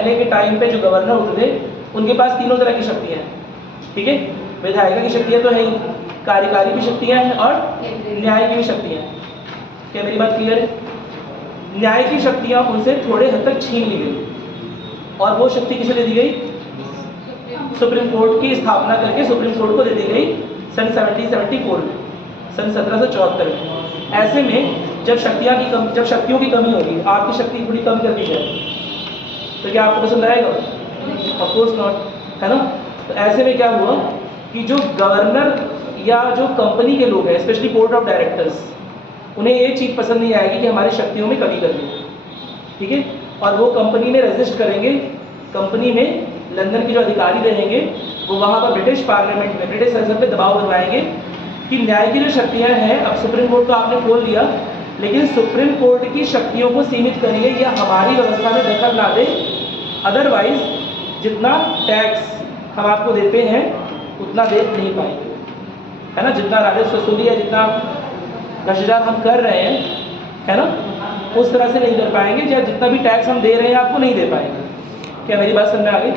पहले के टाइम पे जो गवर्नर होते थे उनके पास तीनों तरह की शक्तियाँ हैं, ठीक है। विधायिका की शक्तियाँ तो है ही, कार्यकारी की शक्तियाँ हैं और न्याय की भी शक्तियाँ हैं। क्या मेरी बात क्लियर है? न्याय की शक्तियाँ उनसे थोड़े हद तक छीन ली गई और वो शक्ति किसे दे दी गई? सुप्रीम कोर्ट की स्थापना करके सुप्रीम कोर्ट को दे दी गई सन 1774 में, सन 1774 में। ऐसे में जब शक्तियों की कमी होगी, आपकी शक्ति थोड़ी कम कर दी जाए तो क्या आपको पसंद आएगा? ऑफ कोर्स नॉट, है ना। तो ऐसे में क्या हुआ कि जो गवर्नर या जो कंपनी के लोग हैं, स्पेशली बोर्ड ऑफ डायरेक्टर्स, उन्हें ये चीज़ पसंद नहीं आएगी कि हमारी शक्तियों में कमी करनी है, ठीक है। और वो कंपनी में रजिस्ट करेंगे, कंपनी में लंदन के जो अधिकारी रहेंगे वो वहाँ पर ब्रिटिश पार्लियामेंट में, ब्रिटिश संसद में दबाव बनवाएंगे कि न्याय की जो शक्तियाँ हैं, अब सुप्रीम कोर्ट को आपने खोल दिया, लेकिन सुप्रीम कोर्ट की शक्तियों को सीमित करिए, या हमारी व्यवस्था में दखल ना दे, अदरवाइज जितना टैक्स हम आपको देते हैं उतना दे नहीं पाएंगे, है ना। जितना राजस्व वसूली है, जितना भ्रष्टाचार हम कर रहे हैं, है ना, उस तरह से नहीं कर पाएंगे, या जितना भी टैक्स हम दे रहे हैं आपको नहीं दे पाएंगे। क्या मेरी बात समझ में आ गई?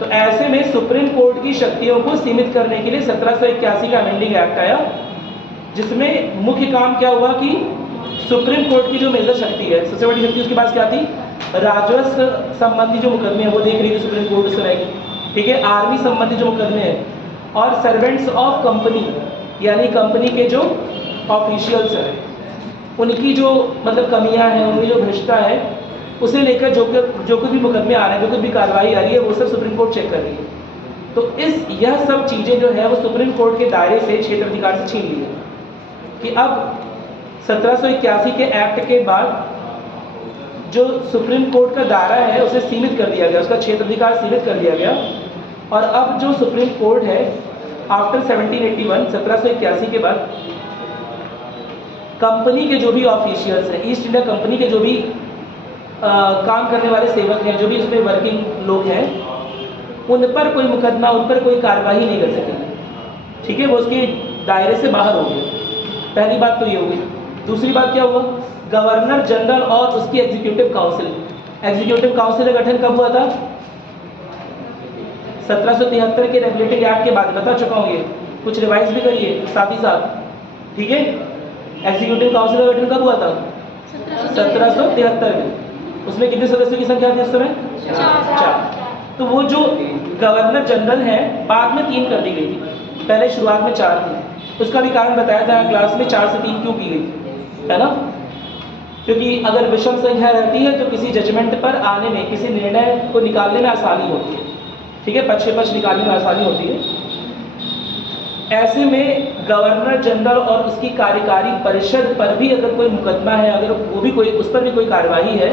तो ऐसे में सुप्रीम कोर्ट की शक्तियों को सीमित करने के लिए 1781 का अमेंडिंग एक्ट आया, जिसमें मुख्य काम क्या हुआ कि सुप्रीम कोर्ट की जो मेजर शक्ति है, सबसे बड़ी शक्ति उसके पास क्या थी? राजस्व संबंधी जो मुकदमे हैं वो देख रही थी सुप्रीम कोर्ट उस तरह की, ठीक है। आर्मी संबंधी जो मुकदमे हैं और सर्वेंट्स ऑफ कंपनी, यानी कंपनी के जो ऑफिशियल्स हैं उनकी जो मतलब कमियां हैं, उनकी जो भ्रष्टा है, उसे लेकर जो कुछ भी मुकदमे आ रहे हैं, जो कुछ भी कार्रवाई आ रही है, वो सब सुप्रीम कोर्ट चेक कर रही है। तो यह सब चीज़ें जो है वो सुप्रीम कोर्ट के दायरे से, क्षेत्र अधिकार से छीन ली है कि अब 1781 के एक्ट के बाद जो सुप्रीम कोर्ट का दायरा है उसे सीमित कर दिया गया, उसका क्षेत्र अधिकार सीमित कर दिया गया। और अब जो सुप्रीम कोर्ट है आफ्टर 1781 के बाद कंपनी के जो भी ऑफिशियल्स हैं, ईस्ट इंडिया कंपनी के जो भी काम करने वाले सेवक हैं, जो भी उसमें वर्किंग लोग हैं, उन पर कोई मुकदमा, उन पर कोई कार्रवाई नहीं कर सकेंगे, ठीक है। वो उसके दायरे से बाहर हो गए। पहली बात तो ये होगी। दूसरी बात क्या हुआ? गवर्नर जनरल और उसकी एग्जीक्यूटिव काउंसिल का गठन कब हुआ था? 1773 के रेगुलेटिंग एक्ट के बाद, बता चुका हूँ, ये कुछ रिवाइज भी करिए साथ ही साथ, ठीक है। एग्जीक्यूटिव काउंसिल का गठन कब हुआ था? 1773 में। उसमें कितने सदस्यों की संख्या थी उस समय? 4। तो वो जो गवर्नर जनरल है बाद में 3 कर दी गई थी, पहले शुरुआत में 4 थी। उसका भी कारण बताया था क्लास में, 4 से 3 क्यों की गई, है ना। क्योंकि अगर विषम संख्या रहती है तो किसी जजमेंट पर आने में, किसी निर्णय को निकालने में आसानी होती है, ठीक है, पक्ष निकालने में आसानी होती है। ऐसे में गवर्नर जनरल और उसकी कार्यकारी परिषद पर भी अगर कोई मुकदमा है, अगर वो भी कोई, उस पर भी कोई कार्यवाही है,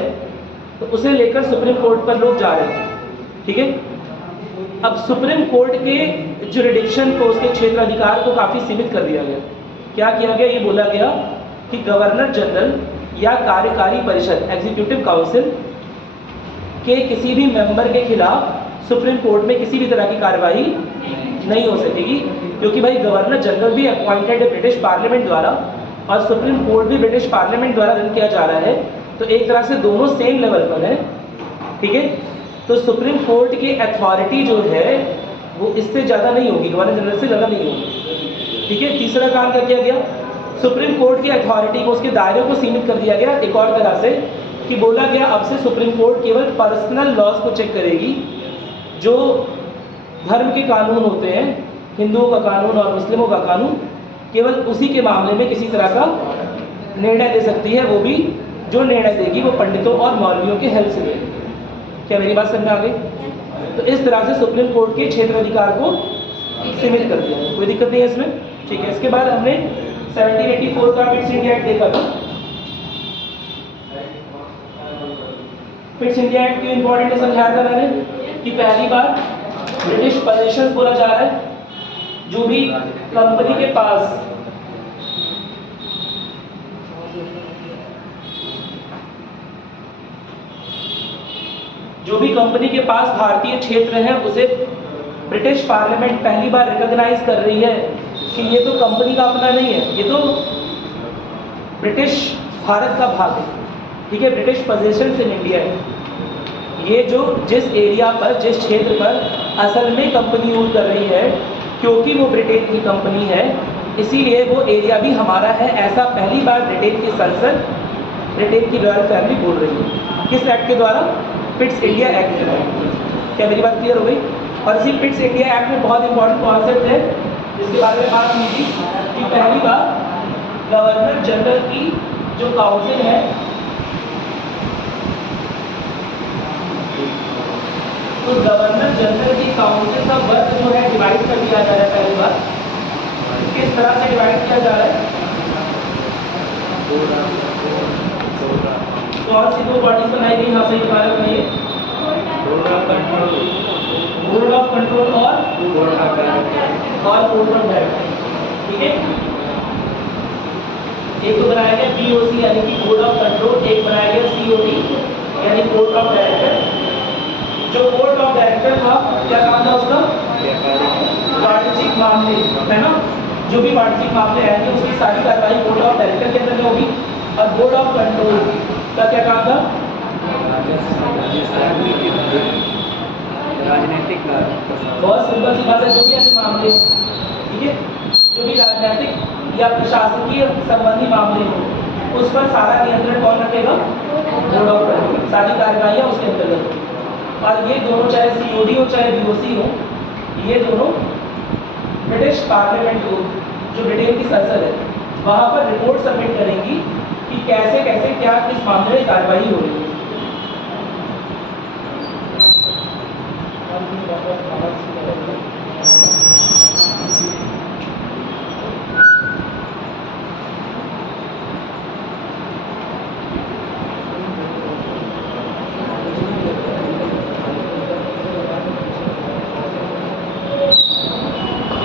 तो उसे लेकर सुप्रीम कोर्ट पर लोग जा रहे थे, ठीक है। अब सुप्रीम कोर्ट के जुरिडिक्शन को, उसके क्षेत्र अधिकार को काफ़ी सीमित कर दिया गया। क्या किया गया? ये बोला गया कि गवर्नर जनरल या कार्यकारी परिषद, एग्जीक्यूटिव काउंसिल के किसी भी मेंबर के खिलाफ सुप्रीम कोर्ट में किसी भी तरह की कार्रवाई नहीं हो सकेगी, क्योंकि भाई गवर्नर जनरल भी अपॉइंटेड है ब्रिटिश पार्लियामेंट द्वारा और सुप्रीम कोर्ट भी ब्रिटिश पार्लियामेंट द्वारा रन किया जा रहा है, तो एक तरह से दोनों सेम लेवल पर है, ठीक है। तो सुप्रीम कोर्ट की अथॉरिटी जो है वो इससे ज़्यादा नहीं होगी, गवर्नर जनरल से ज़्यादा नहीं होगी, ठीक है। तीसरा काम क्या किया गया? सुप्रीम कोर्ट की अथॉरिटी को, उसके दायरे को सीमित कर दिया गया एक और तरह से, कि बोला गया अब से सुप्रीम कोर्ट केवल पर्सनल लॉज को चेक करेगी, जो धर्म के कानून होते हैं, हिंदुओं का कानून और मुस्लिमों का कानून, केवल उसी के मामले में किसी तरह का निर्णय दे सकती है, वो भी जो निर्णय देगी वो पंडितों और मौलवियों के हेल्प से देगी। क्या मेरी बात समझ में आ गई? तो इस तरह से सुप्रीम कोर्ट के क्षेत्र अधिकार को सीमित कर दिया, कोई दिक्कत नहीं है इसमें, ठीक है। इसके बाद हमने 1784 का फिट्स इंडिया एक्ट देखा था। फिट्स इंडिया एक्ट क्यों इंपॉर्टेंट है समझाया था मैंने, कि पहली बार ब्रिटिश पोजीशंस बोला जा रहा है, जो भी कंपनी के पास भारतीय क्षेत्र है, उसे ब्रिटिश पार्लियामेंट पहली बार रिकॉग्नाइज कर रही है कि ये तो कंपनी का अपना नहीं है, ये तो ब्रिटिश भारत का भाग है, ठीक है, ब्रिटिश पोजीशंस इन इंडिया है। ये जो जिस एरिया पर, जिस क्षेत्र पर असल में कंपनी यूज कर रही है, क्योंकि वो ब्रिटेन की कंपनी है, इसीलिए वो एरिया भी हमारा है, ऐसा पहली बार ब्रिटेन की संसद, ब्रिटेन की रॉयल फैमिली बोल रही है। किस एक्ट के द्वारा? पिट्स इंडिया एक्ट के द्वारा। क्या मेरी बात क्लियर हो गई? और इसी पिट्स इंडिया एक्ट में बहुत इंपॉर्टेंट कॉन्सेप्ट है जिसके बारे में बात की थी कि पहली बार गवर्नर जनरल की जो काउंसिल है, तो गवर्नर जनरल की काउंसिल का वर्क जो है डिवाइड कर दिया जा रहा है पहली बार। किस तरह से डिवाइड किया जा रहा है? कौन सी दो बॉडीज बनाई गई? हाँ सही बात बनाइए। बोर्ड ऑफ कंट्रोल और बोर्ड ऑफ डायरेक्टर। ठीक है, एक तो बनाया गया बीओसी यानी कि बोर्ड ऑफ कंट्रोल, एक बनाया गया सीओडी यानी बोर्ड ऑफ डायरेक्टर। जो बोर्ड ऑफ डायरेक्टर था, क्या काम था उसका? वाणिज्यिक मामले, है ना, जो भी वाणिज्यिक मामले आएंगे उसकी सारी कार्रवाई बोर्ड ऑफ डायरेक्टर के अंदर में होगी। और बोर्ड ऑफ कंट्रोल का क्या काम था? राजनीतिक, बहुत सिंपल सी बात है, जो भी अन्य मामले, ठीक है, जो भी राजनीतिक या प्रशासकीय संबंधी मामले हो, उस पर सारा नियंत्रण कौन रखेगा? Board of control. सारी कार्रवाइयाँ उसके अंतर्गत होगी। और ये दोनों, चाहे सीओडी हो चाहे बीओसी हो, ये दोनों ब्रिटिश पार्लियामेंट को, जो ब्रिटेन की संसद है, वहाँ पर रिपोर्ट सबमिट करेंगी कि कैसे कैसे क्या किस मामले में कार्रवाई हो रही है।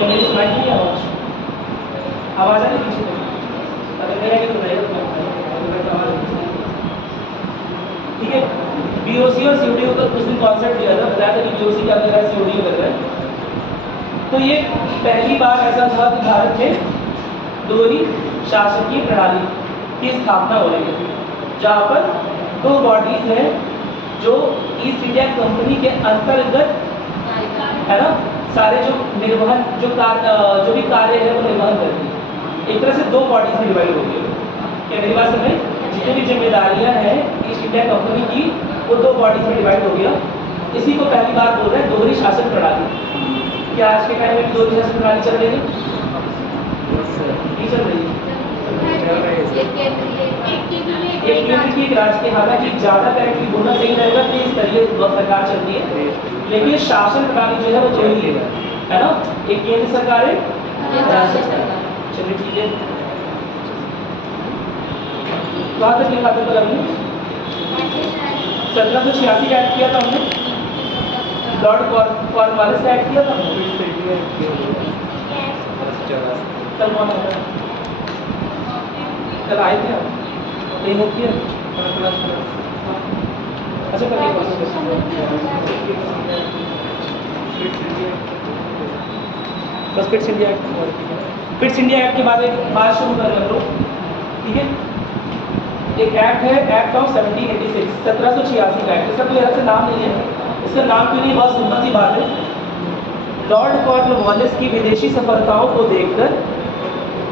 मेरी सुनाई नहीं आवाज? आवाज आ रही पीछे से? अगर नहीं आएगी तो नहीं। ठीक है, बीओसी और सीओडी का कुछ दिन कॉन्सेप्ट दिया था, बताया था कि बीओसी क्या कर रहा है, सीओडी कर रहा है। तो ये पहली बार ऐसा था कि भारत में दोहरी शासकीय प्रणाली की स्थापना हो रही है, जहाँ पर दो बॉडीज हैं जो ईस्ट इंडिया कंपनी के अंतर्गत, है ना, सारे जो निर्वहन, जो भी कार्य है वो निर्वहन करती है। एक तरह से दो बॉडीज में डिवाइड हो गई। क्या मेरी बात समझ? जितनी भी जिम्मेदारियां हैं ईस्ट इंडिया कंपनी की, वो दो बॉडीज में डिवाइड हो गया। इसी को पहली बार बोल रहे हैं दोहरी शासन प्रणाली। क्या आज के टाइम में भी दोहरी शासन प्रणाली चल रही है? नहीं चल रही है। एक केंद्र की, एक राज्य की। हालांकि ज्यादा करेक्टली बोलना सही रहेगा कि इस तरीके सरकार चलती है, लेकिन शासन प्रणाली जो है वो चल ही है ना, एक केंद्र सरकार है, राज्य सरकार। चलिए ठीक है, कहाँ तक लिखा था कल हमने? 1786 का एक्ट किया था हमने, लॉर्ड कॉर्नवालिस का एक्ट किया था। कल कौन आया था? कल आए थे आप? नहीं हो किया? अच्छा करिए। बस Pitt's India act, Pitt's India act के बाद एक बात शुरू कर रहे लोग, ठीक है। एक एक्ट है, एक्ट ऑफ 1786, 1786 का एक्ट। इसका कोई अलग से नाम नहीं है। इसका नाम क्यों नहीं? बहुत सिंपल सी बात है। लॉर्ड कॉर्नवालिस की विदेशी सफलताओं को देखकर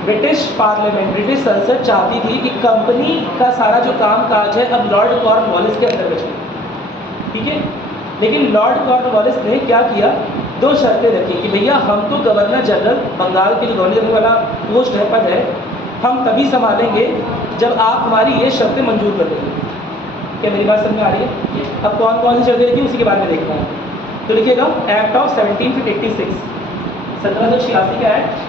ब्रिटिश पार्लियामेंट, ब्रिटिश संसद चाहती थी कि कंपनी का सारा जो काम काज है अब लॉर्ड कॉर्नवालिस के अंदर बचे, ठीक है। लेकिन लॉर्ड कॉर्नवालिस ने क्या किया? दो शर्तें रखी कि भैया हम तो गवर्नर जनरल, बंगाल के जो गवर्नर वाला पोस्ट है, पद है, हम तभी संभालेंगे जब आप हमारी ये शर्तें मंजूर कर देंगे। क्या मेरी बात समझ में आ रही है? अब कौन कौन सी शर्तें थी उसी के बारे में देखना है। तो लिखिएगा एक्ट ऑफ 1786, 1786 का एक्ट।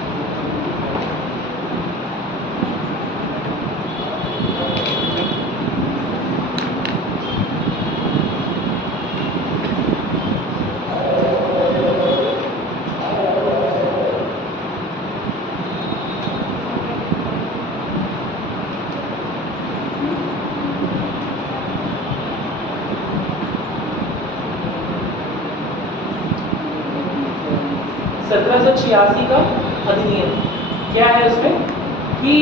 का अधिनियम क्या है उसमें कि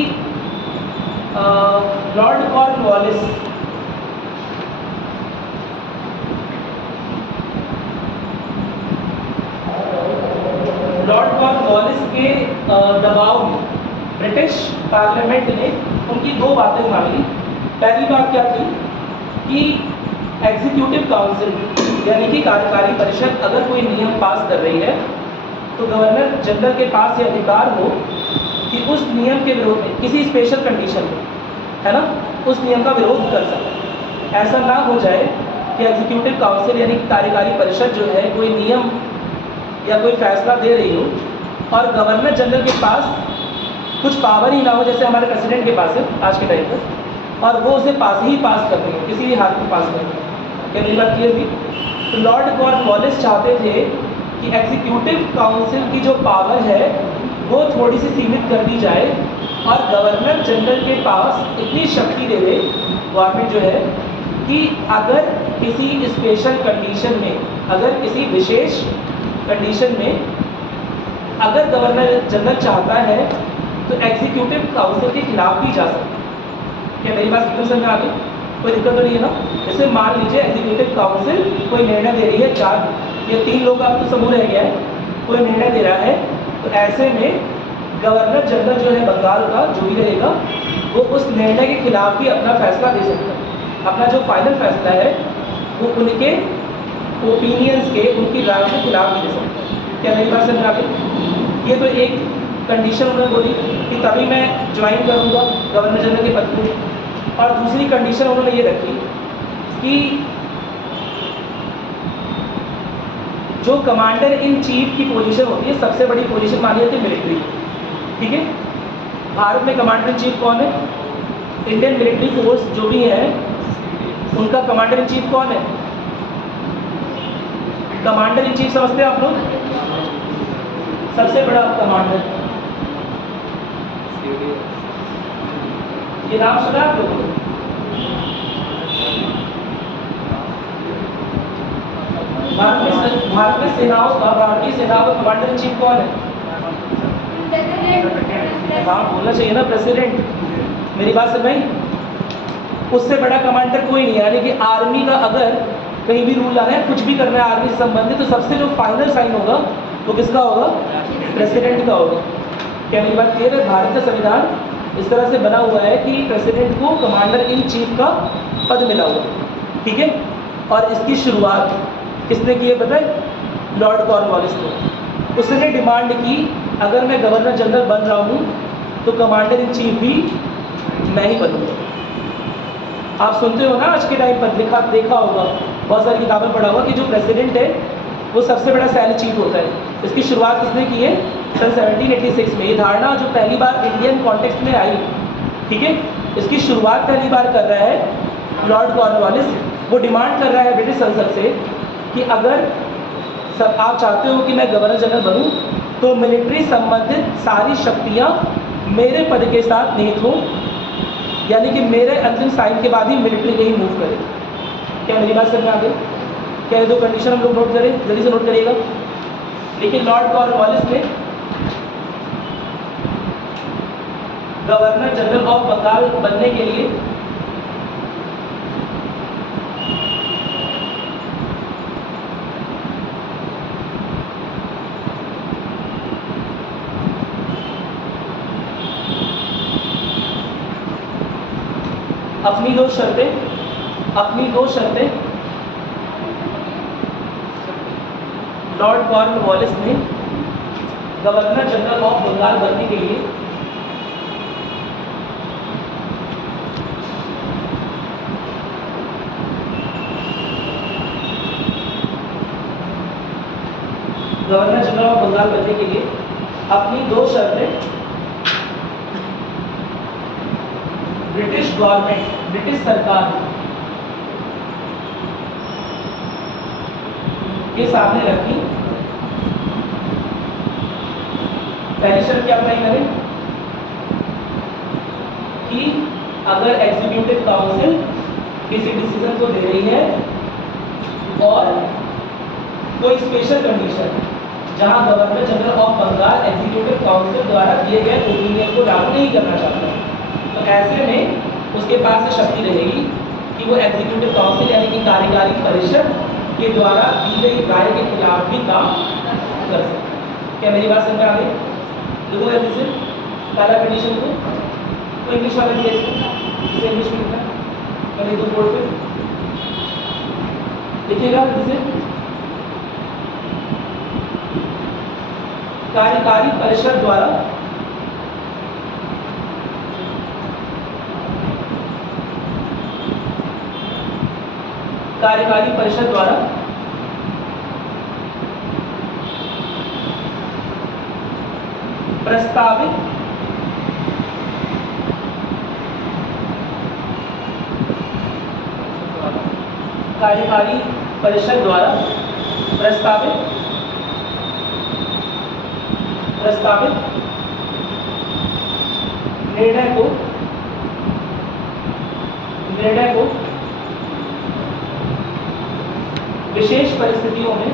लॉर्ड कॉर्नवालिस दबाव में ब्रिटिश पार्लियामेंट ने उनकी दो बातें मांगी। पहली बात क्या थी कि एग्जीक्यूटिव काउंसिल यानी कि कार्यकारी परिषद अगर कोई नियम पास कर रही है तो गवर्नर जनरल के पास ये अधिकार हो कि उस नियम के विरोध में किसी स्पेशल कंडीशन में, है ना, उस नियम का विरोध कर सकते। ऐसा ना हो जाए कि एग्जीक्यूटिव काउंसिल यानी कार्यकारी परिषद जो है कोई नियम या कोई फैसला दे रही हो और गवर्नर जनरल के पास कुछ पावर ही ना हो, जैसे हमारे प्रेसिडेंट के पास है आज के टाइम पर, और वो उसे पास कर रही है, किसी भी हाथ में पास कर रही है। क्या मेरी बात क्लियर हुई? तो लॉर्ड कॉर्नवालिस चाहते थे कि एग्जीक्यूटिव काउंसिल की जो पावर है वो थोड़ी सी सीमित कर दी जाए और गवर्नर जनरल के पास इतनी शक्ति दे दे गवर्नमेंट जो है कि अगर किसी स्पेशल कंडीशन में, अगर किसी विशेष कंडीशन में अगर गवर्नर जनरल चाहता है तो एग्जीक्यूटिव काउंसिल के खिलाफ भी जा सकता है। क्या मेरी बात एकदम समझ में आ गई? कोई दिक्कत तो नहीं है ना? जैसे मान लीजिए एग्जीक्यूटिव काउंसिल कोई निर्णय दे रही है, 4 या 3 लोग का तो समूह रह गया है, कोई निर्णय दे रहा है, तो ऐसे में गवर्नर जनरल जो है बंगाल का जो भी रहेगा वो उस निर्णय के खिलाफ भी अपना फैसला दे सकता है। अपना जो फाइनल फैसला है वो उनके ओपिनियंस के, उनकी राय के खिलाफ भी दे सकता है। क्या मेरी बात समझ में आ गई? ये तो एक कंडीशन उन्होंने बोली कि तभी मैं ज्वाइन करूँगा गवर्नर जनरल के पद को। और दूसरी कंडीशन उन्होंने ये रखी कि जो कमांडर इन चीफ की पोजीशन होती है, सबसे बड़ी पोजीशन मानी जाती है मिलिट्री, ठीक है। भारत में कमांडर इन चीफ कौन है? इंडियन मिलिट्री फोर्स जो भी है उनका कमांडर इन चीफ कौन है? कमांडर इन चीफ समझते हैं आप लोग? सबसे बड़ा कमांडर, ये नाम सुना आप लोगों? भारत में सेनाओं का, भारतीय सेनाओं का कमांडर इन चीफ कौन है? हाँ बोलना चाहिए ना, प्रेसिडेंट। मेरी बात समझ में? उससे बड़ा कमांडर कोई नहीं है। यानी कि आर्मी का अगर कहीं भी रूल लाना है, कुछ भी करना है आर्मी से संबंधित, तो सबसे जो फाइनल साइन होगा वो किसका होगा? प्रेसिडेंट का होगा। क्या मेरी बात क्लियर है? भारत का संविधान इस तरह से बना हुआ है कि प्रेसिडेंट को कमांडर इन चीफ का पद मिला हुआ है, ठीक है। और इसकी शुरुआत किसने की है पता है? लॉर्ड कॉर्नवालिस ने। उसने डिमांड की अगर मैं गवर्नर जनरल बन रहा हूँ तो कमांडर इन चीफ भी मैं ही बनूँगा। आप सुनते हो ना आज के टाइम पर, देखा होगा, बहुत सारी किताबें पढ़ा होगा कि जो प्रेसिडेंट है वो सबसे बड़ा सैन्य चीफ होता है। इसकी शुरुआत किसने की है? सन 1786 में। ये धारणा जो पहली बार इंडियन कॉन्टेक्स्ट में आई, ठीक है, इसकी शुरुआत पहली बार कर रहा है लॉर्ड कॉर्नवालिस। वो डिमांड कर रहा है ब्रिटिश संसद से कि अगर सब आप चाहते हो कि मैं गवर्नर जनरल बनूं तो मिलिट्री संबंधित सारी शक्तियां मेरे पद के साथ निहित हो, यानी कि मेरे अंतिम साइन के बाद ही मिलिट्री कहीं मूव करे। क्या मेरी बात समझ में आ गई? क्या ये दो कंडीशन हम लोग नोट करें? जल्दी से नोट करिएगा। लेकिन लॉर्ड कॉर्नवालिस ने गवर्नर जनरल ऑफ बंगाल बनने के लिए अपनी दो शर्तें लॉर्ड कॉर्नवालिस ने गवर्नर जनरल ऑफ बंगाल बनने के लिए अपनी दो शर्तें ब्रिटिश गवर्नमेंट, ब्रिटिश सरकार के सामने रखी। पहली शर्त क्या अप्लाई करें कि अगर एग्जीक्यूटिव काउंसिल किसी डिसीजन को दे रही है और कोई स्पेशल कंडीशन जहां governor general of Bengal executive council द्वारा दिए गए ओपिनियन को लागू नहीं करना चाहता, तो ऐसे में उसके पास ये शक्ति रहेगी कि वो एग्जीक्यूटिव काउंसिल यानी कि कार्यकारी परिषद के द्वारा दी गई राय के खिलाफ भी काम कर सकते हैं। क्या मेरी बात समझ में आ गई? देखो यार जैसे पहला कंडीशन तो इंग्लिश वाला भी है इसे इंग्लिश में लिखना मैंने दो बोर्ड पे लिखिएगा। जैसे कार्यकारी परिषद द्वारा कार्यकारी परिषद द्वारा प्रस्तावित कार्यकारी परिषद द्वारा प्रस्तावित निर्णय को विशेष परिस्थितियों में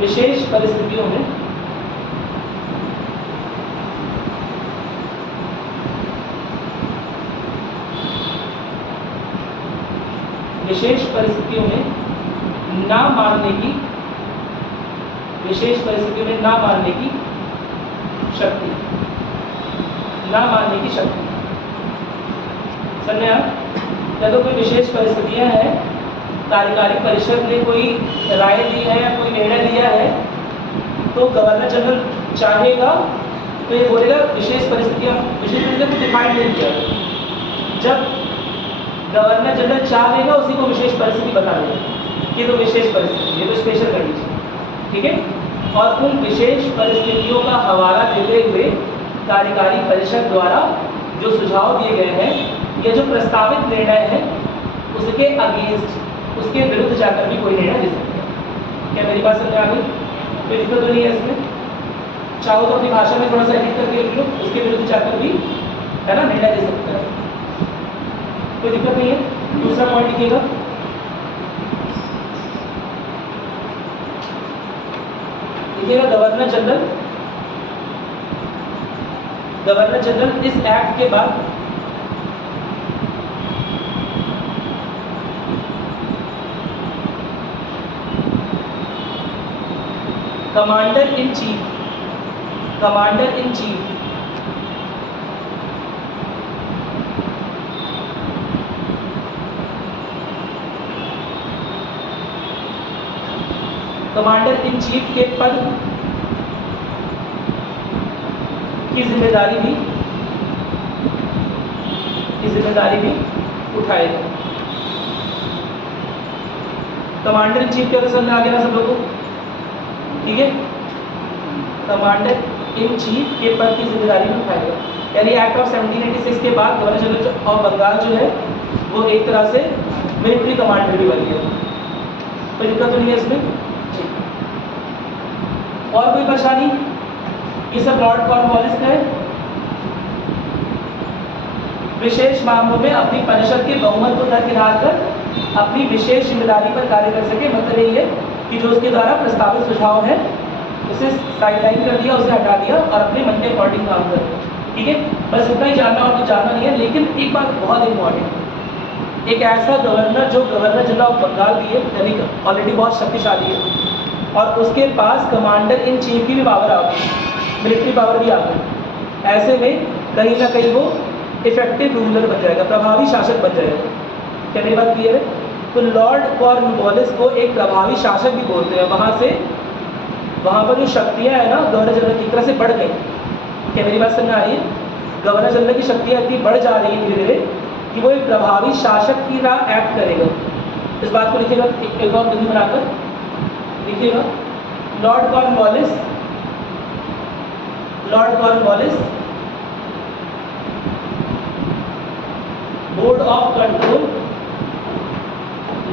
विशेष परिस्थितियों में ना मानने की शक्ति समझे आप? या तो कोई विशेष परिस्थितियां हैं, कार्यकारी परिषद ने कोई राय दी है या कोई निर्णय लिया है, तो गवर्नर जनरल चाहेगा तो ये बोलेगा विशेष परिस्थितियां को डिफाइन नहीं किया। जब गवर्नर जनरल चाह लेगा उसी को विशेष परिस्थिति बता देगा कि तो विशेष परिस्थिति, ये तो स्पेशल कंडीशन, ठीक है। और उन विशेष परिस्थितियों का हवाला देते हुए कार्यकारी परिषद द्वारा जो सुझाव दिए गए हैं या जो प्रस्तावित निर्णय है उसके अगेंस्ट, उसके विरुद्ध जाकर भी कोई निर्णय ले सकते हैं। क्या मेरी बात समझ आ गई? कोई दिक्कत तो नहीं है इसमें? चाहो तो अपनी भाषा में थोड़ा सा एडिट करके लिख लो, उसके विरुद्ध जाकर भी है ना निर्णय ले सकते हैं, कोई दिक्कत नहीं है। दूसरा पॉइंट लिखिएगा, गवर्नर जनरल इस एक्ट के बाद कमांडर इन चीफ के पद की जिम्मेदारी भी उठाएगा। कमांडर इन चीफ के समझ में आ गया ना सब लोगों को? ठीक है, कमांडर इन चीफ के पद की जिम्मेदारी भी उठाएगा। यानी एक्ट ऑफ 1786 के बाद गवर्नर जनरल ऑफ बंगाल जो है वो एक तरह से मिलिट्री कमांडर भी बन गया। कोई दिक्कत तो नहीं है इसमें? और कोई परेशानी? ये सब लॉर्ड कॉर्नवालिस का है। विशेष मामलों में अपनी परिषद के बहुमत को दरकिनार कर अपनी विशेष जिम्मेदारी पर कार्य कर सके। मतलब यही है कि जो उसके द्वारा प्रस्तावित सुझाव है उसे साइडलाइन कर दिया, उसे हटा दिया और अपने मन के अकॉर्डिंग काम कर दिया। ठीक है, बस इतना ही जानना और कुछ जानना नहीं है। लेकिन एक बात बहुत इंपॉर्टेंट, एक ऐसा गवर्नर जो गवर्नर जनरल ऑफ बंगाल भी है, यानी ऑलरेडी बहुत शक्तिशाली है और उसके पास कमांडर इन चीफ की भी पावर आ गई, मिलिट्री पावर भी आ गई। ऐसे में कहीं ना कहीं वो इफेक्टिव रूलर बन जाएगा, प्रभावी शासक बन जाएगा। क्या मेरी बात क्लियर है? तो लॉर्ड कॉर्नवालिस को एक प्रभावी शासक भी बोलते हैं। वहाँ पर जो शक्तियाँ हैं ना गवर्नर जनरल की तरह से बढ़ गई। क्या मेरी बात समझ आ रही है? गवर्नर जनरल की शक्तियाँ इतनी बढ़ जा रही है धीरे धीरे कि वो एक प्रभावी शासक की तरह एक्ट करेगा। इस बात को लिखिएगा, एक और बिंदु बनाकर लिखिएगा, Lord Cornwallis board of control,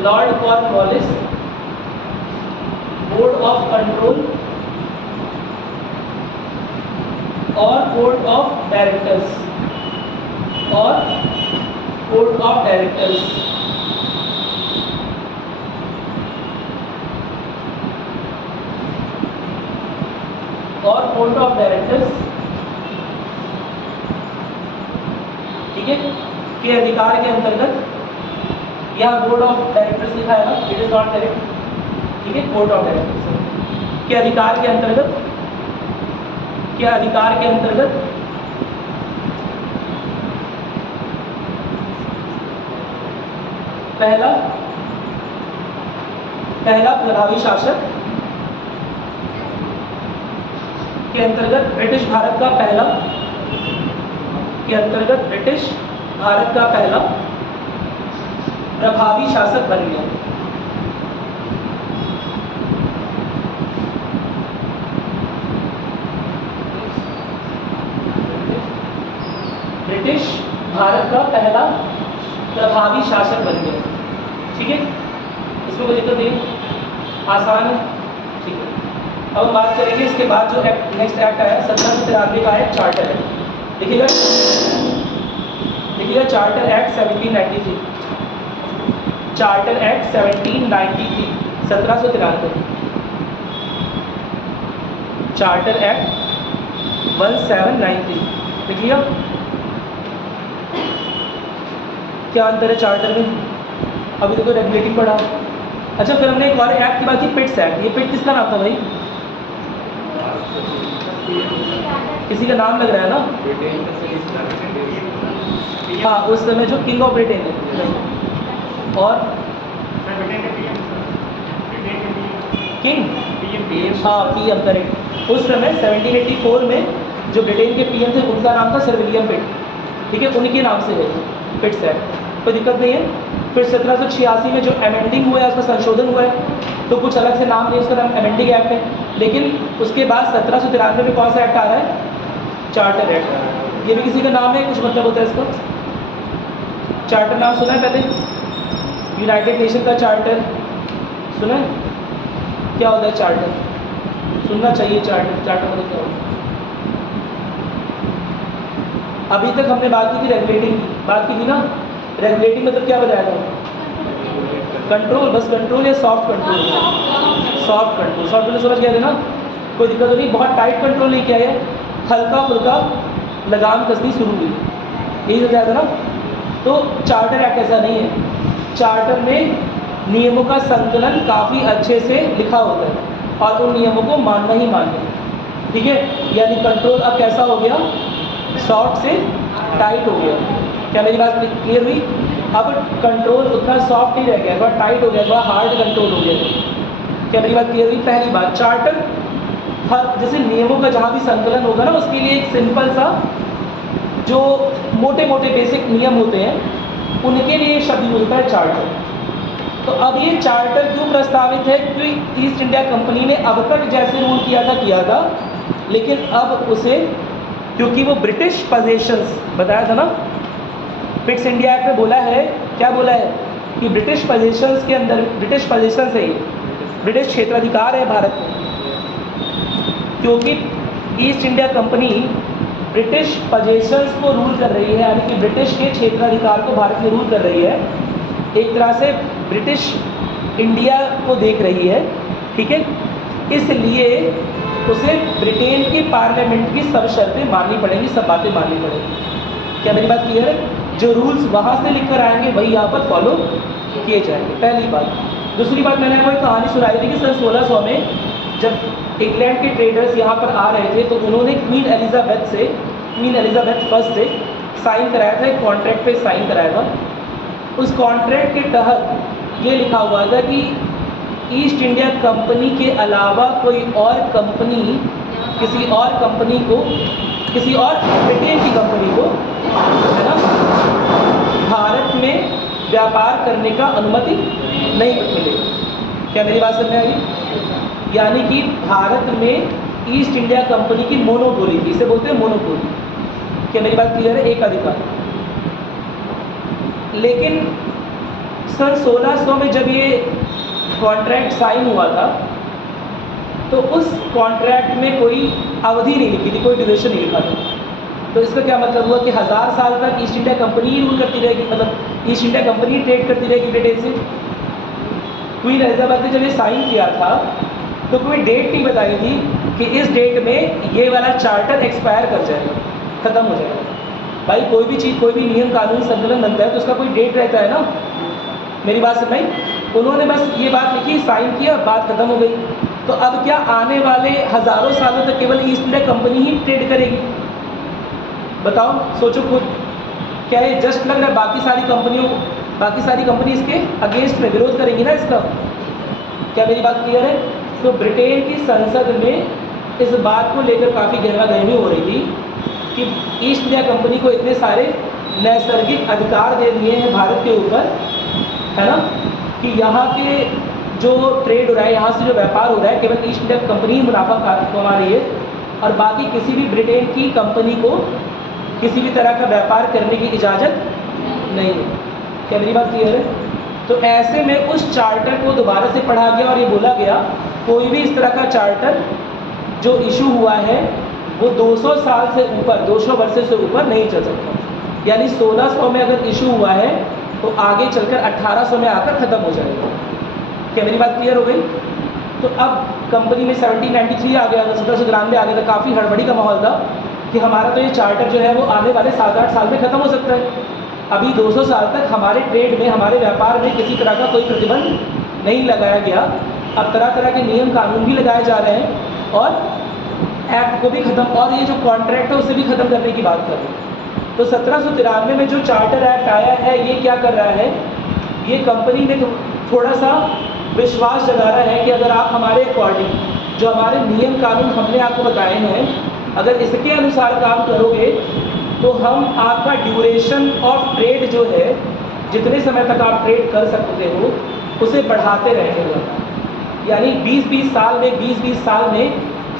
Lord Cornwallis board of control और बोर्ड ऑफ डायरेक्टर्स ठीक है के अधिकार के अंतर्गत, या बोर्ड ऑफ डायरेक्टर्स लिखा है ना, इट इज नॉट करेक्ट। ठीक है, बोर्ड ऑफ डायरेक्टर्स के अधिकार के अंतर्गत के अधिकार के अंतर्गत पहला प्रभावी शासक के अंतर्गत ब्रिटिश भारत का पहला प्रभावी शासक बन गया। ब्रिटिश भारत का पहला प्रभावी शासक बन गया। ठीक है, इसमें कोई दिक्कत नहीं, आसान है। ठीक है, अब हम बात करेंगे इसके बाद जो नेक्स्ट एक्ट आया 1793 का एक्ट, चार्टर एक्ट। देखिएगा charter act 1793, charter act 1793, 1793, charter act 1793। देख लिया क्या अंतर है चार्टर में? अभी देखो रेगुलेटिंग पढ़ा। अच्छा, फिर हमने एक और एक्ट की बात की, पिट्स एक्ट। ये पिट किसका नाम था भाई? किसी का नाम लग रहा है ना? हाँ, उस समय जो किंग ऑफ ब्रिटेन है। और किंग, हाँ पीएम, करेक्ट। उस समय 1784 में जो ब्रिटेन के पीएम थे उनका नाम था सर विलियम पिट। ठीक है, उनके नाम से है पिट्स एक्ट, कोई दिक्कत नहीं है। फिर 1786 में जो अमेंडिंग हुआ है, उसका संशोधन हुआ है, तो कुछ अलग से नाम नहीं, उसका नाम अमेंडिंग एक्ट है। लेकिन उसके बाद 1793 में कौन सा एक्ट आ रहा है? Charter act. ये भी किसी का नाम है, कुछ मतलब होता है इसका। चार्टर नाम सुना है पहले? यूनाइटेड नेशन का चार्टर सुना है? क्या होता है चार्टर? सुनना चाहिए। चार्टर मतलब क्या होता है? अभी तक हमने बात की थी रेगुलेटिंग की, बात की थी ना। रेगुलेटिंग मतलब क्या बताया था? कंट्रोल, बस कंट्रोल या सॉफ्ट कंट्रोल? सॉफ्ट कंट्रोल समझ गए थे ना, कोई दिक्कत नहीं। बहुत टाइट कंट्रोल नहीं किया है, हल्का फुल्का लगाम कसनी शुरू हुई, यही समझाया था ना। तो चार्टर एक्ट ऐसा नहीं है, चार्टर में नियमों का संकलन काफ़ी अच्छे से लिखा होता है और उन नियमों को मानना ही मानना है। ठीक है, यानी कंट्रोल अब कैसा हो गया? सॉफ्ट से टाइट हो गया। क्या मेरी बात क्लियर हुई? अब कंट्रोल उतना सॉफ्ट नहीं रह गया, थोड़ा टाइट हो गया, थोड़ा हार्ड कंट्रोल हो गया। क्या मेरी बात क्लियर हुई? पहली बात, चार्टर हर जैसे नियमों का जहाँ भी संकलन होगा ना, उसके लिए एक सिंपल सा जो मोटे मोटे बेसिक नियम होते हैं उनके लिए शब्द यूज होता है चार्टर। तो अब ये चार्टर क्यों प्रस्तावित है? क्योंकि ईस्ट इंडिया कंपनी ने अब तक जैसे रूल किया था, लेकिन अब उसे, क्योंकि वो ब्रिटिश पजेशंस बताया था ना, पिट्स इंडिया एक्ट में बोला है, क्या बोला है कि ब्रिटिश पजेशंस के अंदर, ब्रिटिश पजेशंस है, ब्रिटिश क्षेत्राधिकार है भारत में। क्योंकि east India company British possessions को रूल कर रही है, यानी कि ब्रिटिश के क्षेत्राधिकार को भारत में रूल कर रही है, एक तरह से ब्रिटिश इंडिया को देख रही है। ठीक है, इसलिए उसे ब्रिटेन की पार्लियामेंट की सब शर्तें माननी पड़ेंगी, सब बातें माननी पड़ेंगी। क्या मेरी बात क्लियर है? जो रूल्स वहाँ से लिख कर आएंगे वही यहाँ पर फॉलो किए जाएंगे, पहली बात। दूसरी बात, मैंने आपको एक कहानी सुनाई थी कि सन 1600 में जब इंग्लैंड के ट्रेडर्स यहाँ पर आ रहे थे तो उन्होंने क्वीन एलिजाबेथ फर्स्ट से साइन कराया था, एक कॉन्ट्रैक्ट पे साइन कराया था। उस कॉन्ट्रैक्ट के तहत ये लिखा हुआ था कि ईस्ट इंडिया कंपनी के अलावा कोई और कंपनी किसी और ब्रिटेन की कंपनी को, है ना, भारत में व्यापार करने का अनुमति नहीं मिलेगी। क्या मेरी बात समझ में आई? यानी कि भारत में ईस्ट इंडिया कंपनी की मोनोपोली थी, इसे बोलते हैं मोनोपोली। क्या मेरी बात क्लियर है? एक अधिकार। लेकिन सन 1600 में जब ये कॉन्ट्रैक्ट साइन हुआ था तो उस कॉन्ट्रैक्ट में कोई अवधि नहीं लिखी थी, कोई ड्यूरेशन नहीं लिखा था। तो इसका क्या मतलब हुआ कि 1000 साल तक ईस्ट इंडिया कंपनी ही रूल करती रहेगी, मतलब ईस्ट इंडिया कंपनी ही ट्रेड करती रहेगी ब्रिटेन से। क्वीन एलिजाबेथ ने जब ये साइन किया था तो कोई डेट नहीं बताई थी कि इस डेट में ये वाला चार्टर एक्सपायर कर जाएगा, ख़त्म हो जाएगा। भाई कोई भी चीज़, कोई भी नियम कानून संकलन बनता है तो उसका कोई डेट रहता है ना। मेरी बात समझ में आई? उन्होंने बस ये बात लिखी, साइन किया, बात खत्म हो गई। तो अब क्या आने वाले हज़ारों सालों तक केवल ईस्ट इंडिया कंपनी ही ट्रेड करेगी? बताओ, सोचो खुद। क्या ये जस्ट लग रहा है? बाकी सारी कंपनी इसके अगेंस्ट में विरोध करेंगी ना इसका। क्या मेरी बात क्लियर है? तो ब्रिटेन की संसद में इस बात को लेकर काफ़ी गहमागहमी हो रही थी कि ईस्ट इंडिया कंपनी को इतने सारे नैसर्गिक अधिकार दे दिए हैं भारत के ऊपर, है ना, कि यहाँ के जो ट्रेड हो रहा है, यहाँ से जो व्यापार हो रहा है, केवल ईस्ट इंडिया कंपनी ही मुनाफा कमा रही है और बाकी किसी भी ब्रिटेन की कंपनी को किसी भी तरह का व्यापार करने की इजाज़त नहीं है। क्या मेरी बात क्लियर है? तो ऐसे में उस चार्टर को दोबारा से पढ़ा गया और ये बोला गया कोई भी इस तरह का चार्टर जो इशू हुआ है वो 200 साल से ऊपर, 200 वर्ष से ऊपर नहीं चल सकता। यानी 1600 में अगर इशू हुआ है तो आगे चलकर 1800 में आकर ख़त्म हो जाएगा। क्या मेरी बात क्लियर हो गई? तो अब कंपनी में 1793 आ गया था, 1793 आ गया था, काफ़ी हड़बड़ी का माहौल था कि हमारा तो ये चार्टर जो है वो आने वाले 7-8 साल में ख़त्म हो सकता है। अभी 200 साल तक हमारे ट्रेड में, हमारे व्यापार में किसी तरह का कोई प्रतिबंध नहीं लगाया गया। अब तरह तरह के नियम कानून भी लगाए जा रहे हैं और एक्ट को भी ख़त्म, और ये जो कॉन्ट्रैक्ट है उसे भी ख़त्म करने की बात कर रहे हैं। तो 1793 में जो चार्टर एक्ट आया है ये क्या कर रहा है, ये कंपनी में थोड़ा सा विश्वास जगा रहा है कि अगर आप हमारे अकॉर्डिंग जो हमारे नियम कानून हमने आपको बताए हैं, अगर इसके अनुसार काम करोगे तो हम आपका ड्यूरेशन ऑफ ट्रेड जो है, जितने समय तक आप ट्रेड कर सकते हो उसे बढ़ाते रहेंगे। यानी 20-20 साल में, 20-20 साल में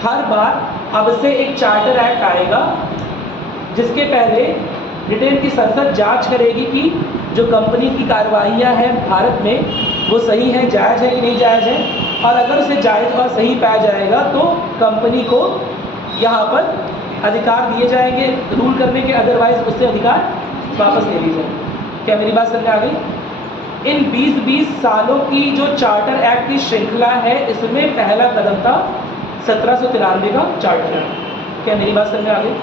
हर बार अब से एक चार्टर एक्ट आएगा जिसके पहले ब्रिटेन की संसद जांच करेगी कि जो कंपनी की कार्रवाइयाँ हैं भारत में वो सही है, जायज़ है कि नहीं जायज़ है, और अगर उसे जायज़ और सही पाया जाएगा तो कंपनी को यहाँ पर अधिकार दिए जाएंगे रूल करने के, अदरवाइज उससे अधिकार वापस ले ली जाएंगे। क्या मेरी बात समझ आ गई? इन 20-20 सालों की जो चार्टर एक्ट की श्रृंखला है इसमें पहला कदम था 1793 का चार्टर एक्ट। क्या मेरी बात समझ आ गई?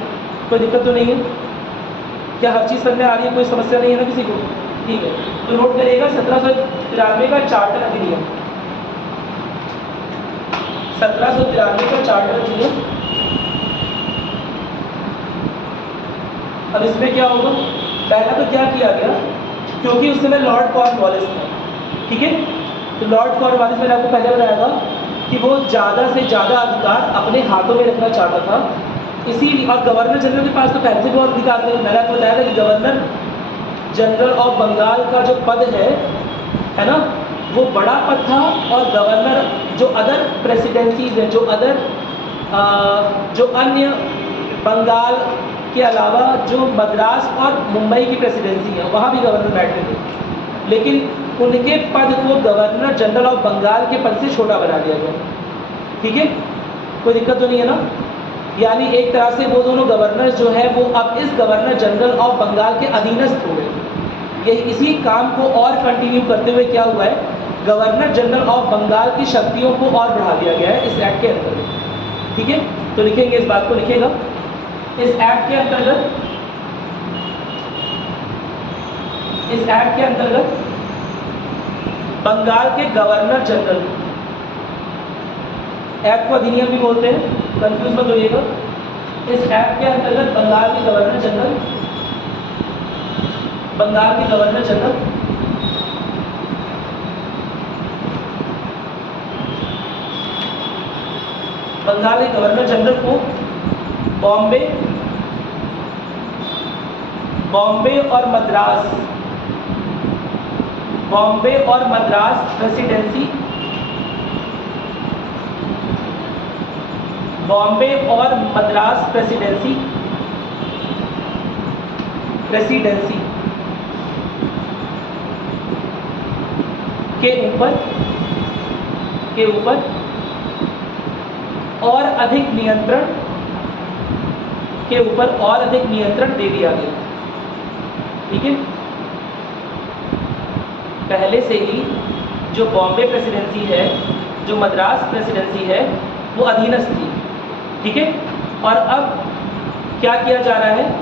कोई दिक्कत तो नहीं है? क्या हर चीज़ समझ में आ रही है? कोई समस्या नहीं है ना किसी को? ठीक है, तो नोट करिएगा 1793 का चार्टर अधिनियम, 1793 का चार्टर अधिनियम। अब इसमें क्या होगा? पहला तो क्या किया गया, क्योंकि उस समय लॉर्ड कॉर्नवालिस था, ठीक है, तो लॉर्ड कॉर्नवालिस, मैंने आपको पहले बताया था कि वो ज़्यादा से ज़्यादा अधिकार अपने हाथों में रखना चाहता था, इसीलिए, और गवर्नर जनरल के पास तो पहले से बहुत अधिकार थे। मैंने आपको बताया था कि गवर्नर जनरल ऑफ बंगाल का जो पद है ना, वो बड़ा पद था, और गवर्नर जो अदर प्रेसिडेंसीज हैं, जो अन्य बंगाल के अलावा जो मद्रास और मुंबई की प्रेसिडेंसी है वहाँ भी गवर्नर बैठते थे, लेकिन उनके पद को गवर्नर जनरल ऑफ बंगाल के पद से छोटा बना दिया गया। ठीक है, कोई दिक्कत तो नहीं है ना? यानी एक तरह से वो दोनों गवर्नर जो है वो अब इस गवर्नर जनरल ऑफ बंगाल के अधीनस्थ हो गए। यही इसी काम को और कंटिन्यू करते हुए क्या हुआ है, गवर्नर जनरल ऑफ बंगाल की शक्तियों को और बढ़ा दिया गया है इस एक्ट के अंतर्गत। ठीक है, तो लिखेंगे, इस बात को लिखेगा, इस एक्ट के अंतर्गत बंगाल के गवर्नर जनरल, एक्ट को अधिनियम भी बोलते हैं, कंफ्यूज मत होइएगा, इस एक्ट के अंतर्गत बंगाल के गवर्नर जनरल को बॉम्बे और मद्रास प्रेसिडेंसी, बॉम्बे और मद्रास प्रेसिडेंसी के ऊपर और अधिक नियंत्रण दे दिया गया। ठीक है, पहले से ही जो बॉम्बे प्रेसिडेंसी है, जो मद्रास प्रेसिडेंसी है, वो अधीनस्थ थी। ठीक है, और अब क्या किया जा रहा है,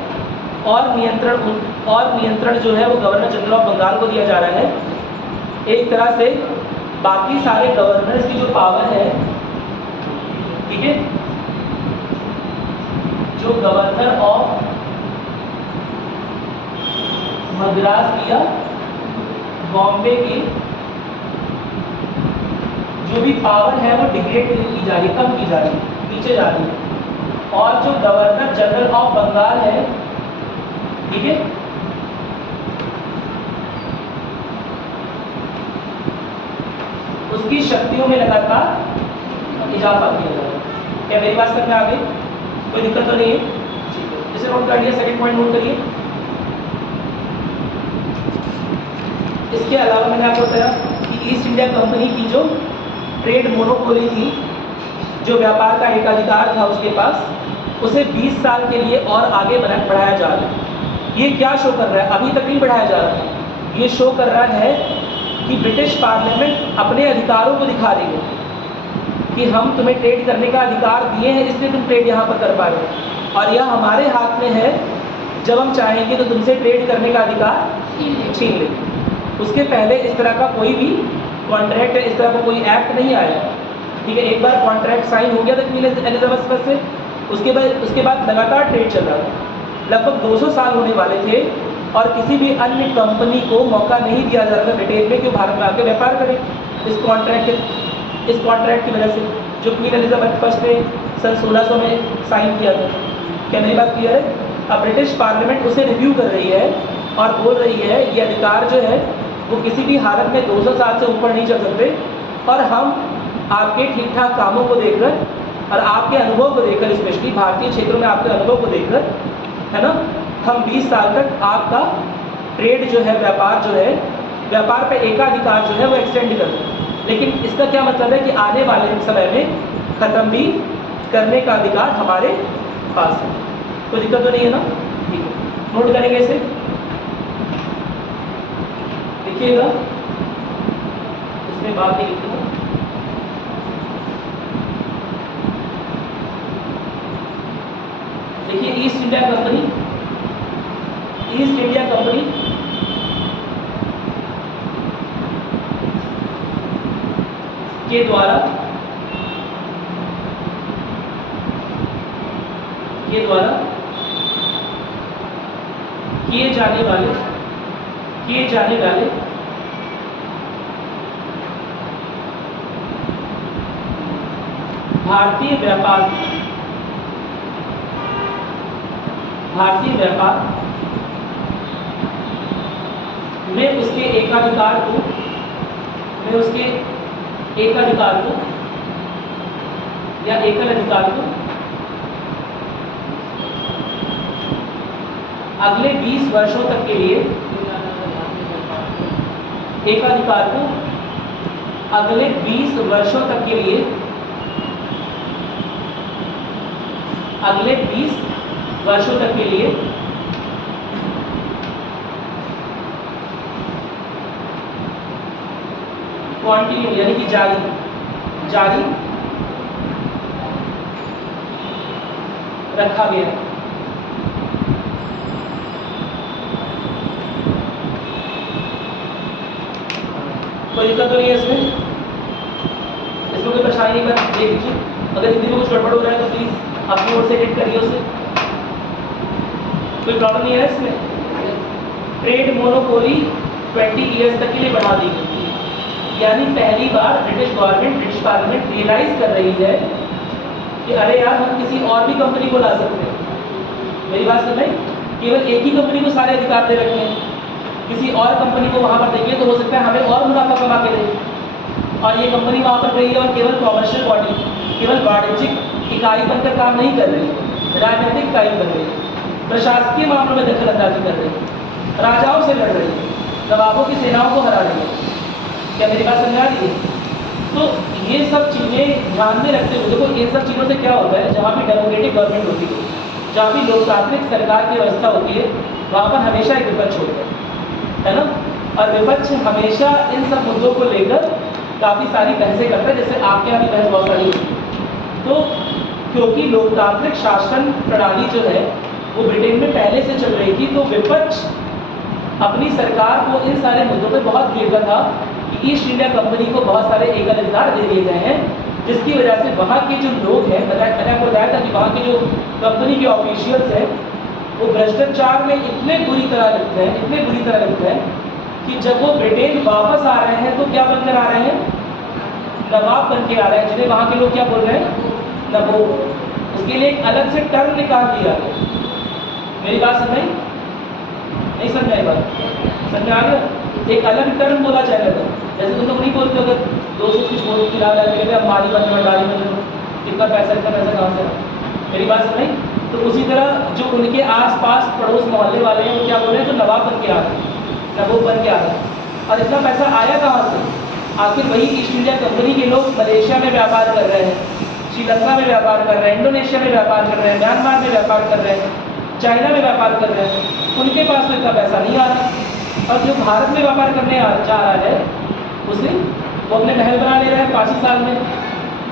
और नियंत्रण जो है वो गवर्नर जनरल ऑफ बंगाल को दिया जा रहा है। एक तरह से बाकी सारे गवर्नर्स की जो पावर है, ठीक है, जो गवर्नर ऑफ मद्रास की या बॉम्बे की जो भी पावर है वो डिग्रेड की जा रही है, कम की जा रही है, नीचे जा रही है। और जो गवर्नर जनरल ऑफ बंगाल है, ठीक है, उसकी शक्तियों में लगातार इजाफा किया जा रहा है। क्या मेरी बात समझ में आ गई? कोई दिक्कत तो नहीं है? ठीक है, इसे नोट कर लिया। सेकंड पॉइंट नोट करिए। इसके अलावा मैंने आपको बताया कि ईस्ट इंडिया कंपनी की जो ट्रेड मोनोपोली थी, जो व्यापार का एकाधिकार था उसके पास, उसे 20 साल के लिए और आगे बढ़ाया जा रहा है। ये क्या शो कर रहा है? अभी तक नहीं बढ़ाया जा रहा है। ये शो कर रहा है कि ब्रिटिश पार्लियामेंट अपने अधिकारों को दिखा रही है कि हम तुम्हें ट्रेड करने का अधिकार दिए हैं, इसलिए तुम ट्रेड यहाँ पर कर पा रहे हो, और यह हमारे हाथ में है, जब हम चाहेंगे तो तुमसे ट्रेड करने का अधिकार छीन लेंगे। उसके पहले इस तरह का कोई भी कॉन्ट्रैक्ट, इस तरह का कोई एक्ट नहीं आया, ठीक है। एक बार कॉन्ट्रैक्ट साइन हो गया था क्वीन एलिजाबेथ फर्स्ट से, उसके बाद लगातार ट्रेड चल रहा था। लगभग 200 साल होने वाले थे और किसी भी अन्य कंपनी को मौका नहीं दिया जा रहा था ब्रिटेन में कि वो भारत में आकर व्यापार करें इस कॉन्ट्रैक्ट की वजह से, जो क्वीन एलिजाबेथ फर्स्ट ने सन 1600 में साइन किया था। क्या मेरी बात क्लियर है? अब ब्रिटिश पार्लियामेंट उसे रिव्यू कर रही है और बोल रही है ये अधिकार जो है वो किसी भी हालत में 200 साल से ऊपर नहीं चल सकते, और हम आपके ठीक ठाक कामों को देखकर और आपके अनुभव को देखकर, स्पेशली भारतीय क्षेत्रों में आपके अनुभव को देखकर, है ना, हम 20 साल तक आपका ट्रेड जो है, व्यापार पे एकाधिकार जो है वो एक्सटेंड कर दें। लेकिन इसका क्या मतलब है कि आने वाले समय में ख़त्म भी करने का अधिकार हमारे पास है। कोई दिक्कत तो नहीं है ना? ठीक है, नोट करेंगे इसे, लिखिएगा, इसमें बात नहीं लिखूंगा। देखिए, ईस्ट इंडिया कंपनी के द्वारा किए जाने वाले भारतीय व्यापार में उसके एकाधिकार को या एकल अधिकार को अगले 20 वर्षों तक के लिए, एकाधिकार को अगले 20 वर्षों तक के लिए, अगले 20 वर्षों तक के लिए कंटिन्यू यानी कि जारी रखा गया। कोई दिक्कत तो नहीं है इसमें कोई परेशानी नहीं। बस देख लीजिए, अगर हिंदी में कुछ गड़बड़ हो रहा है तो प्लीज अपनी ओर से एडिट करिए उसे, कोई प्रॉब्लम नहीं है इसमें। ट्रेड मोनोपोली 20 ईयर्स तक के लिए बढ़ा दी गई, यानी पहली बार ब्रिटिश पार्लियामेंट रियलाइज कर रही है कि अरे यार, हम किसी और भी कंपनी को ला सकते हैं। मेरी बात समझ में? केवल एक ही कंपनी को सारे अधिकार दे रखे हैं, किसी और कंपनी को वहाँ पर देंगे तो हो सकता है हमें और मुनाफा कमा के दें, और ये कंपनी वहाँ पर गई है और केवल कॉमर्शियल बॉडी, केवल वाणिज्यिक इकाई बनकर काम नहीं कर रही, राजनीतिक इकाई बन रही है, प्रशासकीय मामलों में दखल अंदाजी कर रही है, राजाओं से लड़ रही है, नवाबों की सेनाओं को हरा रही है। क्या मेरी बात समझ आ रही है? तो ये सब चीज़ें ध्यान में रखते हुए देखो, इन सब चीज़ों से क्या होता है, जहाँ भी डेमोक्रेटिक गवर्नमेंट होती है, जहाँ भी लोकतांत्रिक सरकार की व्यवस्था होती है, वहाँ पर हमेशा एक विपक्ष होता है ना, और विपक्ष हमेशा इन सब मुद्दों को लेकर काफ़ी सारी बहसें करता है, जैसे आपके यहाँ भी बहस बहुत सारी होती है। तो क्योंकि लोकतांत्रिक शासन प्रणाली जो है वो ब्रिटेन में पहले से चल रही थी, तो विपक्ष अपनी सरकार को इन सारे मुद्दों पे बहुत घेरता था कि ईस्ट इंडिया कंपनी को बहुत सारे एकाधिकार दे दिए गए हैं, जिसकी वजह से वहाँ के जो लोग हैं, मैंने आपको बताया था कि वहाँ के जो कंपनी के ऑफिशियल्स हैं वो भ्रष्टाचार में इतने बुरी तरह लिप्त हैं कि जब वो ब्रिटेन वापस आ रहे हैं तो क्या बनकर आ रहे हैं? नवाब बन के आ रहे हैं, जिन्हें वहाँ के लोग क्या बोल रहे हैं? नबोब। उसके लिए एक अलग से टर्म निकाल दिया गया। मेरी बात समझ में नहीं समझ आई? बात समझ में आ गया? एक अलग टर्म बोला जाएगा था। जैसे तुम लोग नहीं बोलते अगर दोस्तों कुछ बोल खिला रहे थे, माली बन रहे, डाली बन रहे, इतना पैसा कहाँ से? मेरी बात समझ? तो उसी तरह जो उनके आसपास पड़ोस मोहल्ले वाले हैं वो क्या बोल रहे हैं? जो नवाब बन के आ रहे हैं, नबोब बन के आ रहे हैं। और इतना पैसा आया कहाँ से? आखिर वही ईस्ट इंडिया कंपनी के लोग मलेशिया में व्यापार कर रहे हैं, श्रीलंका में व्यापार कर रहे हैं, इंडोनेशिया में व्यापार कर रहे हैं, म्यांमार में व्यापार कर रहे हैं, चाइना में व्यापार कर रहे हैं। उनके पास तो इतना पैसा नहीं आ रहा। और जो भारत में व्यापार करने जा रहा है उसे वो अपने महल बना ले रहा है 5 ही साल में।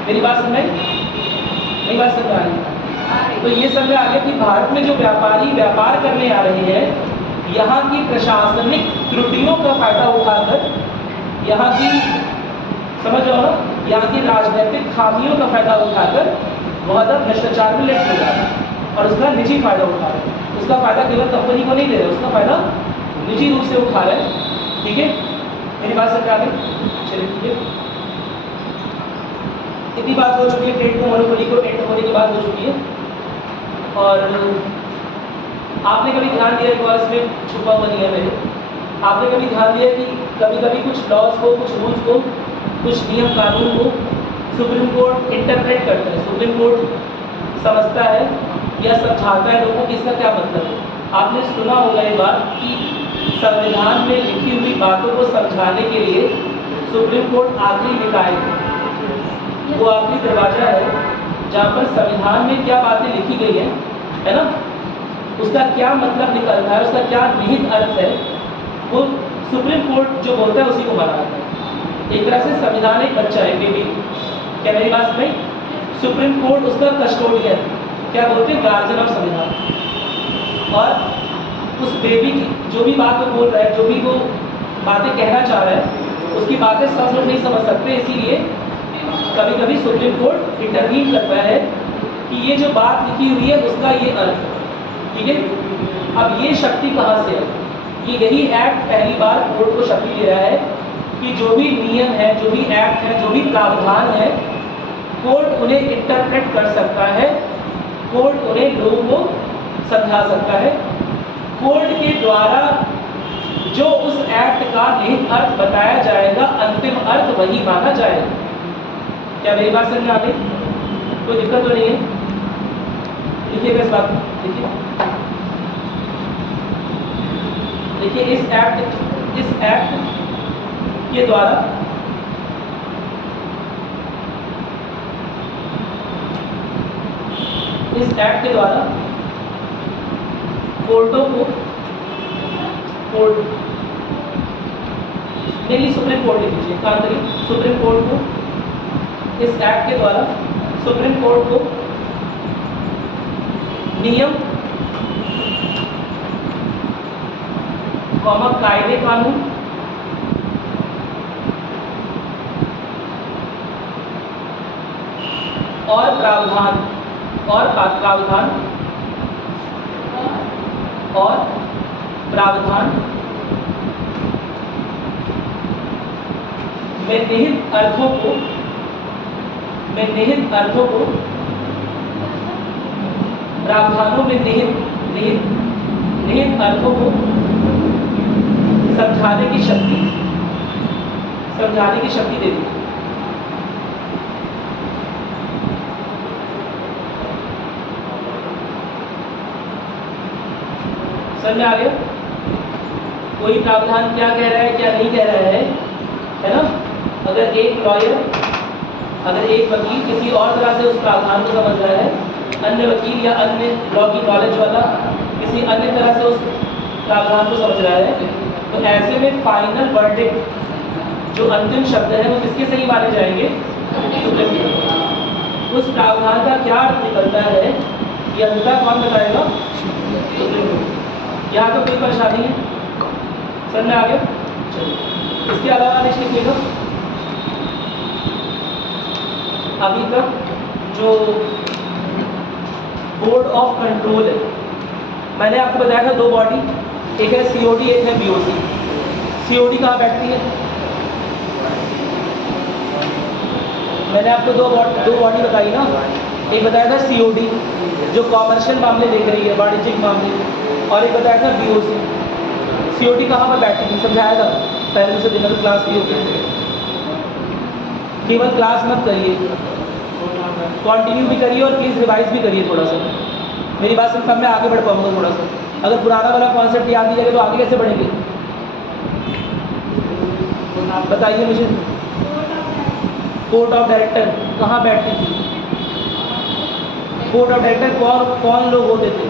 मेरी बात समझ नहीं? बात समझ आ रही? तो ये समझ आ गया कि भारत में जो व्यापारी व्यापार करने आ रहे हैं, यहाँ की प्रशासनिक त्रुटियों का फायदा उठाकर, यहाँ की समझ रहे हो ना, यहाँ की राजनीतिक खामियों का फायदा उठाकर बहुत ज़्यादा भ्रष्टाचार में लिप्त हो रहा है और उसका निजी फायदा उठा रहे हैं। उसका फायदा केवल कंपनी को नहीं दे रहे, उसका फायदा निजी रूप से उठा रहे हैं। ठीक है, मेरी बात समझ आ गई? चलिए ठीक है, इतनी बात हो चुकी है। ट्रेड को मोनोपोली को एंड होने की बात हो चुकी है। और आपने कभी ध्यान दिया एक और इसमें छुपा हुआ नहीं है मेरे, आपने कभी ध्यान दिया कि कभी कभी कुछ लॉज को, कुछ रूल्स को, कुछ नियम कानून को सुप्रीम कोर्ट इंटरप्रेट करता है, सुप्रीम कोर्ट समझता है या समझाता है लोगों को कि इसका क्या मतलब है। आपने सुना होगा एक बात कि संविधान में लिखी हुई बातों को समझाने के लिए सुप्रीम कोर्ट आखिरी निकाय है, वो आखिरी दरवाजा है जहाँ पर संविधान में क्या बातें लिखी गई है ना, उसका क्या मतलब निकलता है, उसका क्या निहित अर्थ है, वो सुप्रीम कोर्ट जो बोलता है उसी को माना जाता है। एक तरह से संविधान एक बच्चा है, बेबी। क्या मेरी बात समझ? सुप्रीम कोर्ट उसका कस्टोडियन, क्या बोलते हैं? गार्जियन ऑफ संविधान। और उस बेबी की जो भी बात वो बोल रहा है, जो भी वो बातें कहना चाह रहा है, उसकी बातें सब लोग नहीं समझ सकते। इसीलिए कभी कभी सुप्रीम कोर्ट इंटरवीन करता है कि ये जो बात लिखी हुई है उसका ये अर्थ है। ठीक है, अब ये शक्ति कहाँ से है? कि यही एक्ट पहली बार कोर्ट को शक्ति दे रहा है कि जो भी नियम है, जो भी एक्ट है, जो भी प्रावधान है, कोर्ट उन्हें इंटरप्रेट कर सकता है, कोर्ट उन्हें लोगों को समझा सकता है। कोर्ट के द्वारा जो उस एक्ट का निहित अर्थ बताया जाएगा, अंतिम अर्थ वही माना जाएगा। क्या मेरी बात समझ में आ गई? कोई दिक्कत तो नहीं है? लिखिएगा इस बात को, देखिए इस एक्ट के द्वारा कोर्टों को, कोर्ट नहीं, सुप्रीम कोर्ट लिख लीजिए, काम करिए। सुप्रीम कोर्ट को, इस एक्ट के द्वारा सुप्रीम कोर्ट को नियम, कायदे कानून और प्रावधान में निहित अर्थों को प्रावधानों में निहित अर्थों को समझाने की शक्ति देती है। समझ में आ गया? कोई प्रावधान क्या कह रहा है, क्या नहीं कह रहा है ना? अगर एक वकील किसी और तरह से उस प्रावधान को समझ रहा है, अन्य वकील या अन्य लॉ की नॉलेज वाला किसी अन्य तरह से उस प्रावधान को समझ रहा है, तो ऐसे में फाइनल वर्डिक्ट, जो अंतिम शब्द है, वो किसके सही माने जाएंगे? उस प्रावधान का क्या अर्थ निकलता है, ये अंततः कौन बताएगा? Supreme court. यहाँ तो कोई परेशानी है? समझ में आ गया? चलिए। इसके अलावा नेक्स्ट लिखिएगा, अभी तक जो बोर्ड ऑफ कंट्रोल है, मैंने आपको बताया था 2 बॉडी, एक है COD, एक है BOC। COD कहाँ बैठती है? मैंने आपको दो बॉडी बताई ना, एक बताया था COD जो कॉमर्शियल मामले देख रही है, वाणिज्यिक मामले, और एक बताया था BOC। COD कहाँ पर बैठती थी, समझाया था पहले दूसरे दिन में क्लास की होती। केवल क्लास मत करिए, कंटिन्यू भी करिए और प्लीज़ रिवाइज भी करिए थोड़ा सा। मेरी बात सुन, तब मैं आगे बढ़ पाऊंगा थोड़ा सा। अगर पुराना वाला कॉन्सेप्ट याद नहीं जाएगा तो आगे कैसे बढ़ेंगे? बताइए मुझे। बोर्ड ऑफ डायरेक्टर कहाँ बैठती थी? बोर्ड ऑफ डायरेक्टर कौन लोग होते थे?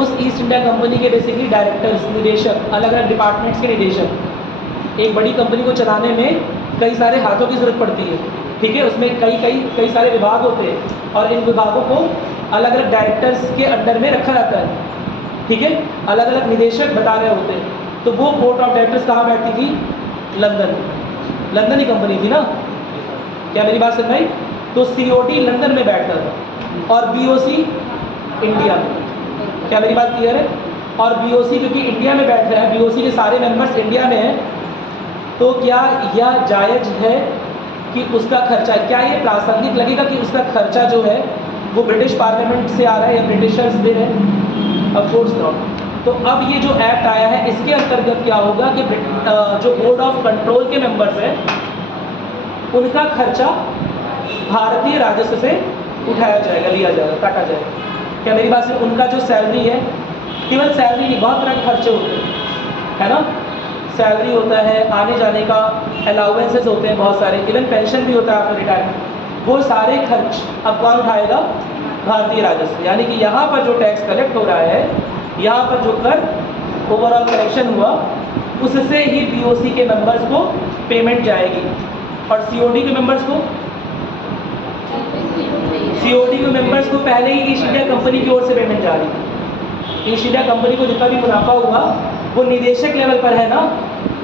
उस ईस्ट इंडिया कंपनी के बेसिकली डायरेक्टर्स, निदेशक, अलग अलग डिपार्टमेंट्स के निदेशक। एक बड़ी कंपनी को चलाने में कई सारे हाथों की जरूरत पड़ती है, ठीक है। उसमें कई सारे विभाग होते हैं और इन विभागों को अलग अलग डायरेक्टर्स के अंडर में रखा जाता है, ठीक है। अलग अलग निदेशक बता रहे होते हैं। तो वो बोर्ड ऑफ डायरेक्टर्स कहाँ बैठती थी? लंदन। लंदन ही कंपनी थी ना, क्या मेरी बात सुन रही? तो COD लंदन में बैठता था और BOC इंडिया में। क्या मेरी बात क्लियर है? और BOC क्योंकि इंडिया में बैठ रहा है, BOC के सारे मेंबर्स इंडिया में हैं, तो क्या यह जायज़ है कि उसका खर्चा, क्या ये प्रासंगिक लगेगा कि उसका खर्चा जो है वो ब्रिटिश पार्लियामेंट से आ रहा है या ब्रिटिशर्स दे रहे हैं? Of course not. तो अब ये जो एक्ट आया है इसके अंतर्गत क्या होगा कि जो बोर्ड ऑफ कंट्रोल के मेंबर्स हैं उनका खर्चा भारतीय राजस्व से उठाया जाएगा, लिया जाएगा, काटा जाएगा। क्या मेरी बात से? उनका जो सैलरी है, केवल सैलरी नहीं, बहुत तरह के खर्चे होते हैं, है ना। सैलरी होता है, आने जाने का अलाउंसेस होते हैं बहुत सारे, इवन पेंशन भी होता है आपका रिटायरमेंट। वो सारे खर्च अब कौन उठाएगा? भारतीय राजस्व। यानी कि यहाँ पर जो टैक्स कलेक्ट हो रहा है, यहाँ पर जो कर ओवरऑल कलेक्शन हुआ, उससे ही BOC के मेंबर्स को पेमेंट जाएगी। और COD के मेंबर्स को, COD के मेंबर्स को पहले ही ईस्ट इंडिया कंपनी की ओर से पेमेंट जा रही है। ईस्ट इंडिया कंपनी को जितना भी मुनाफा हुआ वो निदेशक लेवल पर है ना,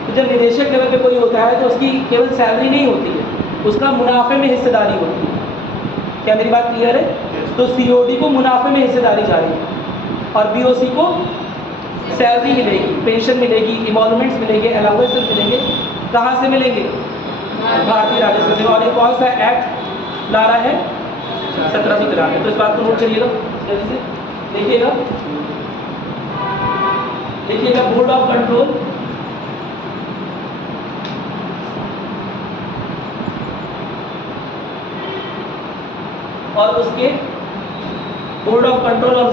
तो जब निदेशक लेवल पे कोई होता है तो उसकी केवल सैलरी नहीं होती है, उसका मुनाफे में हिस्सेदारी होती है। क्या मेरी बात क्लियर है? तो COD को मुनाफे में हिस्सेदारी जा रही है और BOC को सैलरी मिलेगी, पेंशन मिलेगी, इमोलमेंट्स मिलेंगे, अलाउंसेस मिलेंगे। कहाँ से मिलेंगे? भारतीय राजस्व से। और ये कौन सा एक्ट ला रहा है? 1793। तो इस बात को नोट करिएगा जल्दी से, देखिएगा देखिएगा। बोर्ड ऑफ कंट्रोल और उसके बोर्ड ऑफ कंट्रोल और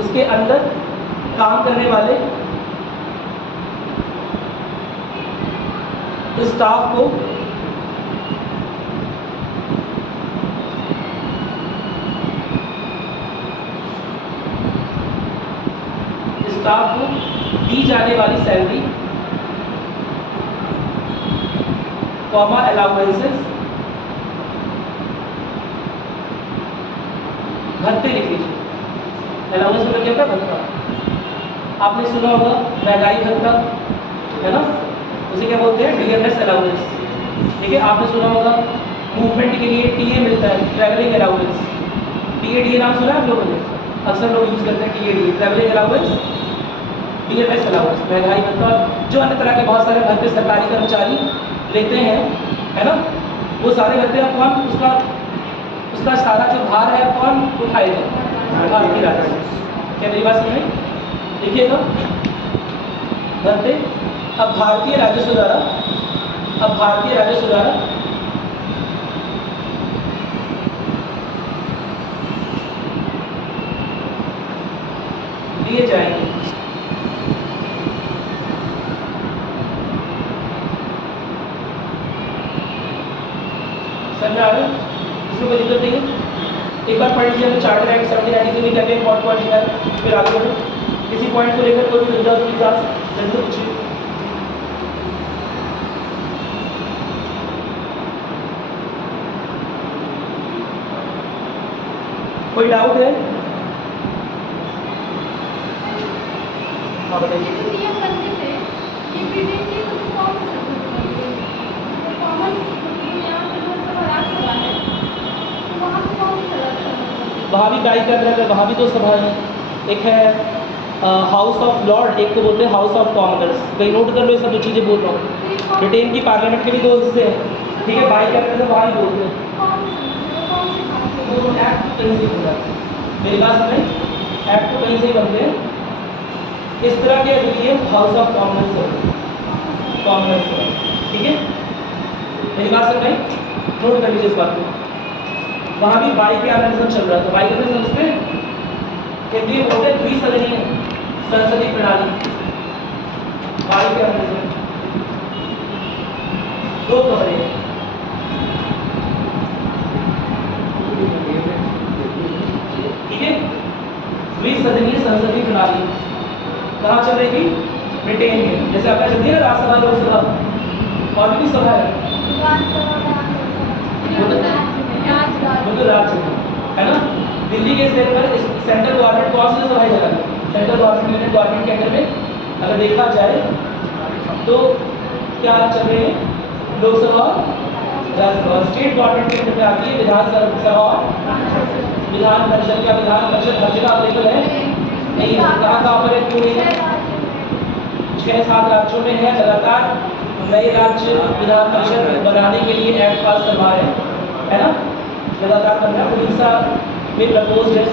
उसके अंदर काम करने वाले स्टाफ को दी जाने वाली सैलरी, कॉमा अलाउंसेस, भत्ते लिख लीजिए। अलाउंस मतलब क्या होता है? भत्ता। आपने सुना होगा महंगाई भत्ता, है ना, उसे क्या बोलते हैं? DMS अलाउंस, ठीक है। आपने सुना होगा मूवमेंट के लिए TA मिलता है, ट्रैवलिंग अलाउंस। TADA नाम सुना है आप लोगों ने? अक्सर लोग यूज़ करते हैं TADA, travelling allowance, DMS allowance, महंगाई भत्ता, जो अन्य तरह के बहुत सारे भत्ते सरकारी कर्मचारी लेते हैं, है ना। वो सारे भत्ते अब कौन उसका सारा जो भार है कौन उठाएगा? भारतीय राजस्व। क्या मेरी बात समझ में? देखिएगा भत्ते अब भारतीय राजस्व द्वारा दिए जाएंगे। समझ आ रहा है? इसमें कोई दिक्कत नहीं है। एक बार पढ़ लीजिए चार्टर एक्ट 1793 में क्या क्या इंपॉर्टेंट पॉइंट लिखा है, फिर आगे बढ़ो। किसी पॉइंट को लेकर कोई भी दुविधा हो तो जल्दी पूछिए। कोई डाउट है? हाँ बताइए। ये जो नियम बनते थे ये ब्रिटेन की मतलब कौन सी संस्कृति में बनते थे? कॉमन यहाँ पे जो सब राज्यसभा है तो वहाँ पे कौन सी राज्यसभा? वहाँ भी बाई कैबिनेट है, वहाँ भी दो सभाएं हैं। एक है हाउस ऑफ लॉर्ड, एक को बोलते हैं हाउस ऑफ कॉमनर्स। कहीं नोट कर लो, ये सब जो चीज़ें बोल रहा हूँ। ब्रिटेन की पार्लियामेंट के भी दो हिस्से हैं, ठीक है। बाई कैबिनेट से वहाँ ही बोलते हैं। वो एक्ट तो कहीं से ही होता है, मेरी बात सुनें, एक्ट तो कहीं से ही बनते हैं। इस तरह के लिए हाउस ऑफ कॉमनर्स है, कॉमनर्स है, ठीक है। मेरी बात सुन रही, नोट कर लीजिए इस बात को। वहाँ भी बाई कैबिनेट चल रहा था। बाई कैबिनेट समझते हैं? हिंदी बोलते हैं द्विसदनीय संसदीय प्रणाली। बाई कैबिनेट दो कमरे हैं, ठीक है। द्विसदनीय संसदीय प्रणाली कहाँ चल रही थी? ब्रिटेन में। जैसे आपने चल दिया राज्यसभा लोकसभा और भी सभा है, वो तो राज्य है ना। दिल्ली के स्टेट पर सेंट्रल गवर्नमेंट कौन सी सभाएं चला रही है? सेंट्रल गवर्नमेंट यूनियन गवर्नमेंट के अंडर में अगर देखा जाए तो क्या चल रहे हैं? लोकसभा, राज्यसभा। स्टेट गवर्नमेंट के अंदर में आती है विधानसभा और विधान परिषद। या विधान परिषद हर जगह अवेलेबल है नहीं है? कहाँ पर है, क्यों नहीं है? 6-7 राज्यों में है। लगातार नए राज्य विधान परिषद बनाने के लिए एक्ट पास करवा रहे हैं, है ना। लगातार बन रहा है। उड़ीसा में प्रपोज है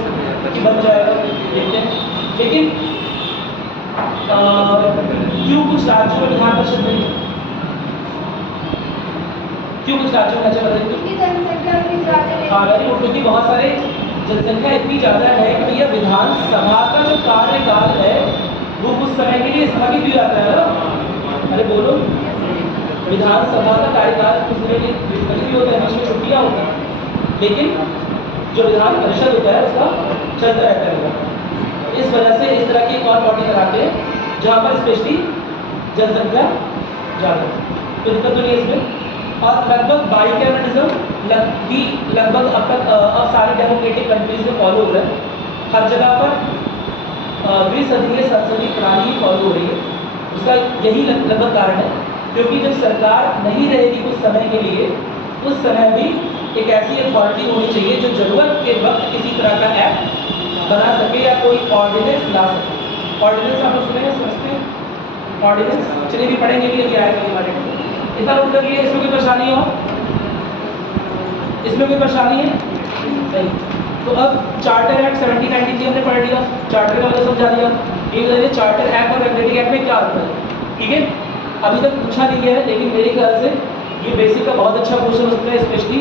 कि बन जाएगा, देखते हैं। लेकिन क्यों कुछ राज्यों में विधान परिषद नहीं है? क्यों कुछ राज्यों में? अच्छा बताइए। हाँ वेरी गुड। क्योंकि बहुत सारे जनसंख्या इतनी ज़्यादा है कि भैया विधानसभा का जो कार्यकाल है वो कुछ समय के लिए स्थगित भी रहता है ना। अरे बोलो, विधानसभा का कार्यकाल कुछ समय के लिए स्थगित भी होता है, बीच में छुट्टियाँ होता है, लेकिन जो विधान परिषद होता है उसका चलता रहता है। इस वजह से इस तरह की एक और बॉडी कराते हैं जहाँ पर स्पेशली जनसंख्या ज़्यादा है, तो दिक्कत तो नहीं है इसमें। और लगभग बाइकैबिनेटिज्म लगभग अब तक अब सारी डेमोक्रेटिक कंट्रीज में फॉलो हो रहा है। हर जगह पर द्विसदनीय संसदीय प्रणाली फॉलो हो रही है। उसका यही लगभग कारण है क्योंकि जब सरकार नहीं रहेगी कुछ समय के लिए, उस समय भी एक ऐसी अथॉरिटी होनी चाहिए जो ज़रूरत के वक्त किसी तरह का एक्ट बना सके या कोई ऑर्डिनेंस ला सके। ऑर्डिनेंस आप लोग सुने हैं, समझते हैं ऑर्डिनेंस? चलिए भी पढ़ेंगे भी, अभी आएगा हमारे को। इतना नोट करिए। इसमें कोई परेशानी हो? इसमें कोई परेशानी है? नहीं। तो अब चार्टर एक्ट 1793 हमने पढ़ लिया, चार्टर का मतलब समझा दिया। ये बताइए चार्टर एक्ट और रेगुलेटिंग एक्ट में क्या अंतर है, ठीक है। अभी तक पूछा नहीं है लेकिन मेरे ख्याल से ये बेसिक का बहुत अच्छा क्वेश्चन हो सकता है, स्पेशली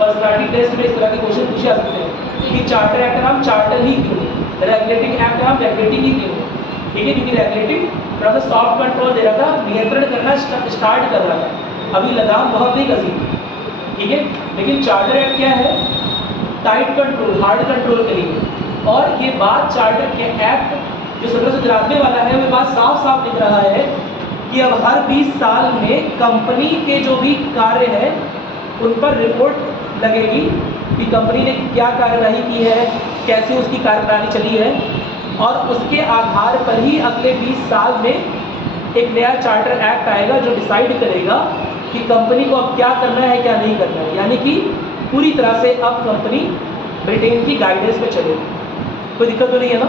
पर्सनालिटी टेस्ट में इस तरह के क्वेश्चन पूछे जा सकते हैं कि चार्टर एक्ट का नाम चार्टर ही क्यों, रेगुलेटिंग एक्ट का नाम रेगुलेटिंग ही क्यों, ठीक है। क्योंकि रेगुलेटिंग थोड़ा सा सॉफ्ट कंट्रोल दे रहा था, नियंत्रण करना स्टार्ट कर रहा था, अभी लगाम बहुत नहीं कसी थी, ठीक है। लेकिन चार्टर एक्ट क्या है? टाइट कंट्रोल, हार्ड कंट्रोल के लिए। और ये बात चार्टर के एक्ट जो 1793 वाला है, वो बात साफ साफ दिख रहा है कि अब हर 20 साल में कंपनी के जो भी कार्य है उन पर रिपोर्ट लगेगी कि कंपनी ने क्या कार्यवाही की है, कैसे उसकी कार्यप्रणाली चली है, और उसके आधार पर ही अगले 20 साल में एक नया चार्टर एक्ट आएगा जो डिसाइड करेगा कि कंपनी को अब क्या करना है, क्या नहीं करना है। यानी कि पूरी तरह से अब कंपनी ब्रिटेन की गाइडेंस में चलेगी। कोई दिक्कत तो नहीं है ना?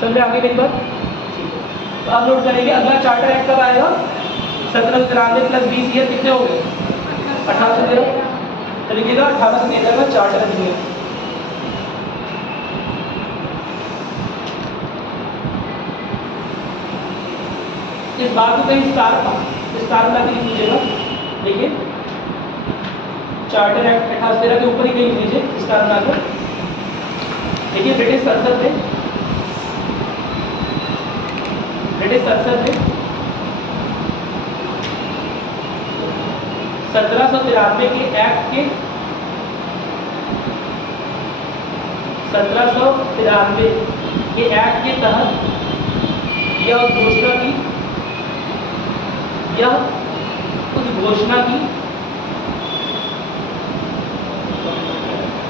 समझ में आ गई मेरी बात? तो आप नोट करेंगे अगला चार्टर एक्ट कब आएगा? 1793 प्लस 20 ईयर कितने हो गए? 1813। तो लिखिएगा 1813 का चार्टर अधिनियम। इस बात को कहीं स्टार बना के लिख लीजिएगा। देखिए चार्टर एक्ट 1813 के ऊपर ही कहीं लिख लीजिए स्टार बनाकर। देखिए ब्रिटिश संसद में 1793 के एक्ट के 1793 के एक्ट के तहत यह घोषणा की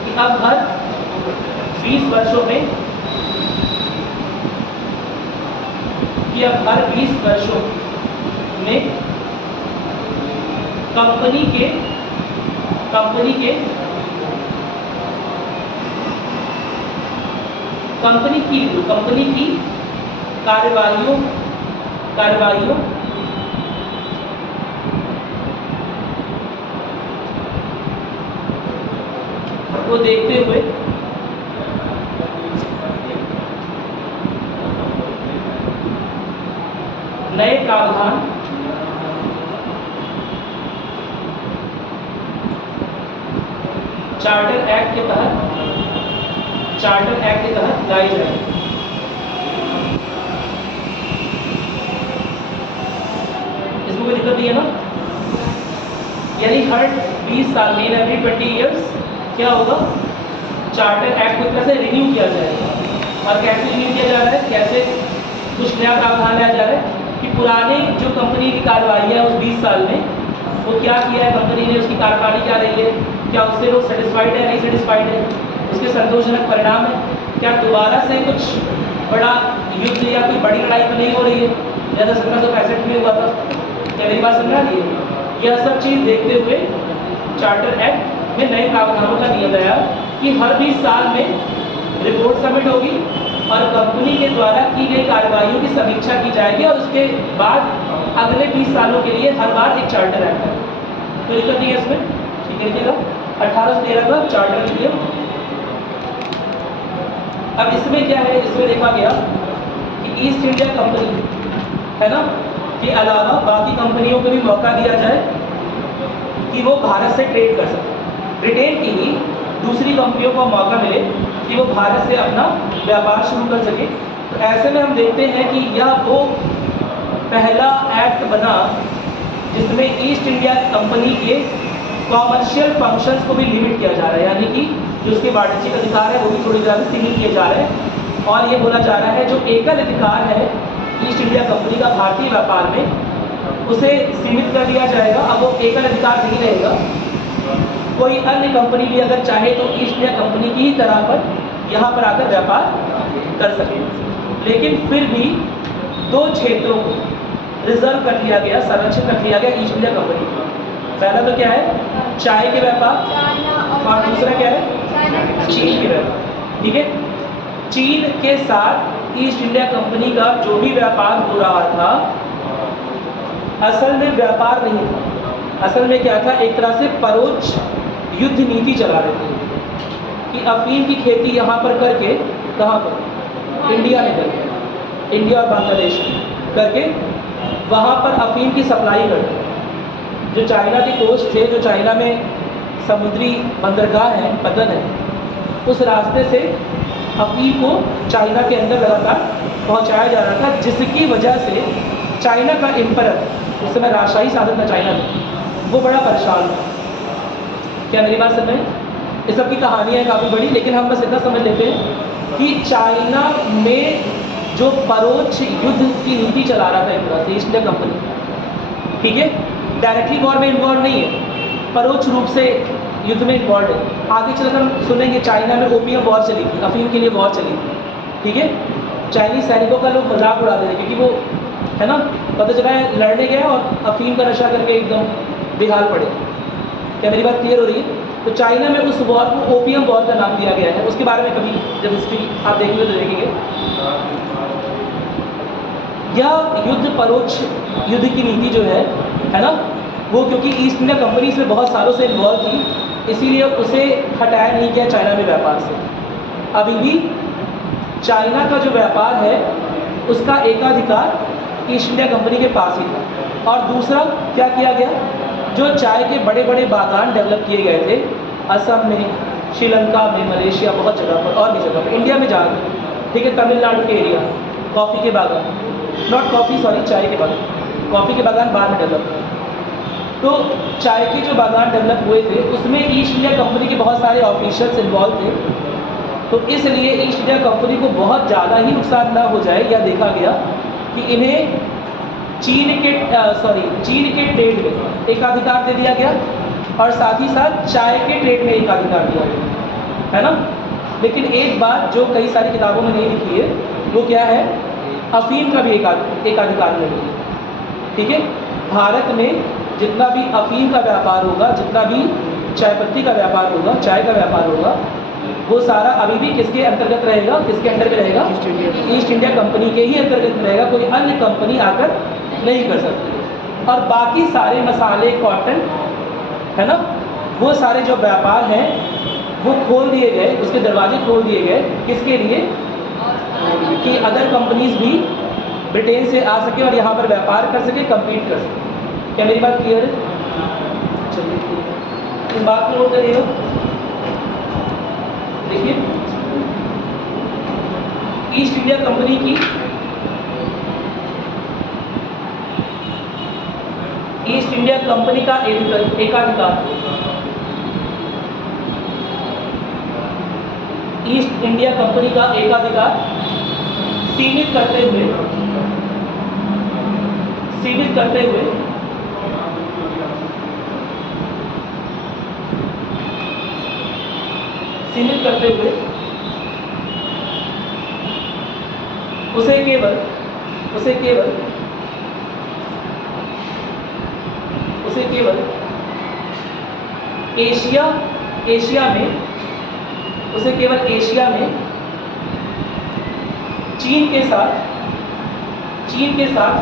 कि अब हर 20 वर्षों में कि अब हर 20 वर्षों में कंपनी की कार्यवाहियों को देखते हुए नए प्रावधान चार्टर एक्ट के तहत लाई जाएगी। इसमें कोई दिक्कत नहीं है ना? यानी हर 20 साल में, एवरी 20 ईयर्स क्या होगा, चार्टर एक्ट को एक तरह से रिन्यू किया जाएगा। और कैसे रिन्यू किया जा रहा है, कैसे कुछ नया प्रावधान लाया जा रहा है कि पुराने जो कंपनी की कार्रवाई है उस 20 साल में वो क्या किया है कंपनी ने, उसकी कार्यप्रणाली क्या रही है, क्या उससे लोग सेटिस्फाइड है, नहीं सेटिस्फाइड है, उसके संतोषजनक परिणाम है, क्या दोबारा से कुछ बड़ा युद्ध या कोई बड़ी लड़ाई तो नहीं हो रही है जैसा 1765 में हुआ था। क्या मेरी बात समझ रही है? यह सब चीज़ देखते हुए चार्टर एक्ट में नए प्रावधानों का दिया गया कि हर 20 साल में रिपोर्ट सबमिट होगी और कंपनी के द्वारा की गई कार्रवाइयों की समीक्षा की जाएगी और उसके बाद अगले 20 सालों के लिए हर बार एक चार्टर एक्ट है। तो दिक्कत नहीं है इसमें, ठीक है? लिखिएगा 1813 का चार्टर लिखिए। अब इसमें क्या है, इसमें देखा गया कि ईस्ट इंडिया कंपनी है ना के अलावा बाकी कंपनियों को भी मौका दिया जाए कि वो भारत से ट्रेड कर सके। ब्रिटेन की ही दूसरी कंपनियों को मौका मिले कि वो भारत से अपना व्यापार शुरू कर सके। तो ऐसे में हम देखते हैं कि यह वो पहला एक्ट बना जिसमें ईस्ट इंडिया कंपनी के कॉमर्शियल फंक्शंस को भी लिमिट किया जा रहा है, यानी कि जो उसके वाणिज्यिक अधिकार है वो भी थोड़ी ज़्यादा सीमित किए जा रहे हैं। और ये बोला जा रहा है जो एकल अधिकार है ईस्ट इंडिया कंपनी का भारतीय व्यापार में उसे सीमित कर दिया जाएगा। अब वो एकल अधिकार नहीं रहेगा, कोई अन्य कंपनी भी अगर चाहे तो ईस्ट इंडिया कंपनी की ही तरह पर यहाँ पर आकर व्यापार कर सके। लेकिन फिर भी दो क्षेत्रों को रिजर्व कर लिया गया, संरक्षित रख लिया गया ईस्ट इंडिया कंपनी को। पहला तो क्या है, चाय के व्यापार, और दूसरा क्या है, चीन के व्यापार। ठीक है, चीन के साथ ईस्ट इंडिया कंपनी का जो भी व्यापार हो रहा था असल में व्यापार नहीं था, असल में क्या था, एक तरह से परोक्ष युद्ध नीति चला रहे थे कि अफीम की खेती यहाँ पर करके, कहाँ पर, इंडिया में करके, इंडिया और बांग्लादेश में करके वहाँ पर अफीम की सप्लाई करते। जो चाइना के कोस्ट थे, जो चाइना में समुद्री बंदरगाह है, पतन है, उस रास्ते से अफीम को चाइना के अंदर लगातार पहुँचाया जा रहा था, जिसकी वजह से चाइना का एम्परर, उस समय राजशाही शासन था चाइना में, वो बड़ा परेशान था। क्या मेरी बात समझ में? इस सब की कहानियाँ है काफ़ी बड़ी, लेकिन हम बस इतना समझ लेते हैं कि चाइना में जो परोक्ष युद्ध की नीति चला रहा था एक तरह से ईस्ट इंडिया कंपनी, ठीक है, डायरेक्टली वॉर में इन्वॉल्व नहीं है, परोक्ष रूप से युद्ध में इन्वॉल्व है। आगे चलकर हम सुनेंगे चाइना में ओपियम वॉर चली थी, अफीम के लिए वॉर चली थी, ठीक है। चाइनीज सैनिकों का लोग मजाक उड़ाते थे क्योंकि वो है ना, पता चला है लड़ने गए और अफीम का नशा करके एकदम बेहाल पड़े। क्या मेरी बात क्लियर हो रही है? तो चाइना में उस वॉर को ओपियम वॉर का नाम दिया गया है। उसके बारे में कभी जब हिस्ट्री आप देखेंगे तो देखेंगे। यह युद्ध परोक्ष युद्ध की नीति जो है ना, वो क्योंकि ईस्ट इंडिया कंपनी इसमें बहुत सालों से इन्वॉल्व थी, इसीलिए उसे हटाया नहीं गया चाइना में व्यापार से। अभी भी चाइना का जो व्यापार है उसका एकाधिकार ईस्ट इंडिया कंपनी के पास ही था। और दूसरा क्या किया गया, जो चाय के बड़े बड़े बागान डेवलप किए गए थे असम में, श्रीलंका में, मलेशिया, बहुत जगह पर और भी जगह पर, इंडिया में जाकर, ठीक है, तमिलनाडु के एरिया, कॉफ़ी के बागान, नॉट कॉफ़ी सॉरी, चाय के बागान, कॉफ़ी के बागान बाद में डेवलप हुए। तो चाय के जो बागान डेवलप हुए थे उसमें ईस्ट इंडिया कंपनी के बहुत सारे ऑफिशियल्स इन्वॉल्व थे। तो इसलिए ईस्ट इंडिया कंपनी को बहुत ज़्यादा ही नुकसान ना हो जाए, यह देखा गया कि इन्हें चीन के ट्रेड में एकाधिकार दे दिया गया और साथ ही साथ चाय के ट्रेड में एकाधिकार दिया गया, है ना। लेकिन एक बात जो कई सारी किताबों में नहीं लिखी है वो क्या है, अफीम का भी एकाधिकार मिलेगा। ठीक है, भारत में जितना भी अफीम का व्यापार होगा, जितना भी चाय पत्ती का व्यापार होगा, चाय का व्यापार होगा, वो सारा अभी भी किसके अंतर्गत रहेगा, किसके अंडर में रहेगा, ईस्ट इंडिया कंपनी के ही अंतर्गत में रहेगा। कोई अन्य कंपनी आकर नहीं कर सकती। और बाकी सारे मसाले, कॉटन, है ना, वो सारे जो व्यापार हैं वो खोल दिए गए, उसके दरवाजे खोल दिए गए, किसके लिए, कि अदर कंपनीज भी ब्रिटेन से आ सके और यहाँ पर व्यापार कर सके, कम्पीट कर सके। क्या मेरी बात क्लियर है? चलिए, इस बात को नोट करिएगा। देखिए, ईस्ट इंडिया कंपनी की ईस्ट इंडिया कंपनी का एकाधिकार ईस्ट इंडिया कंपनी का एकाधिकार सीमित करते हुए सीमित करते हुए उसे केवल एशिया में चीन के साथ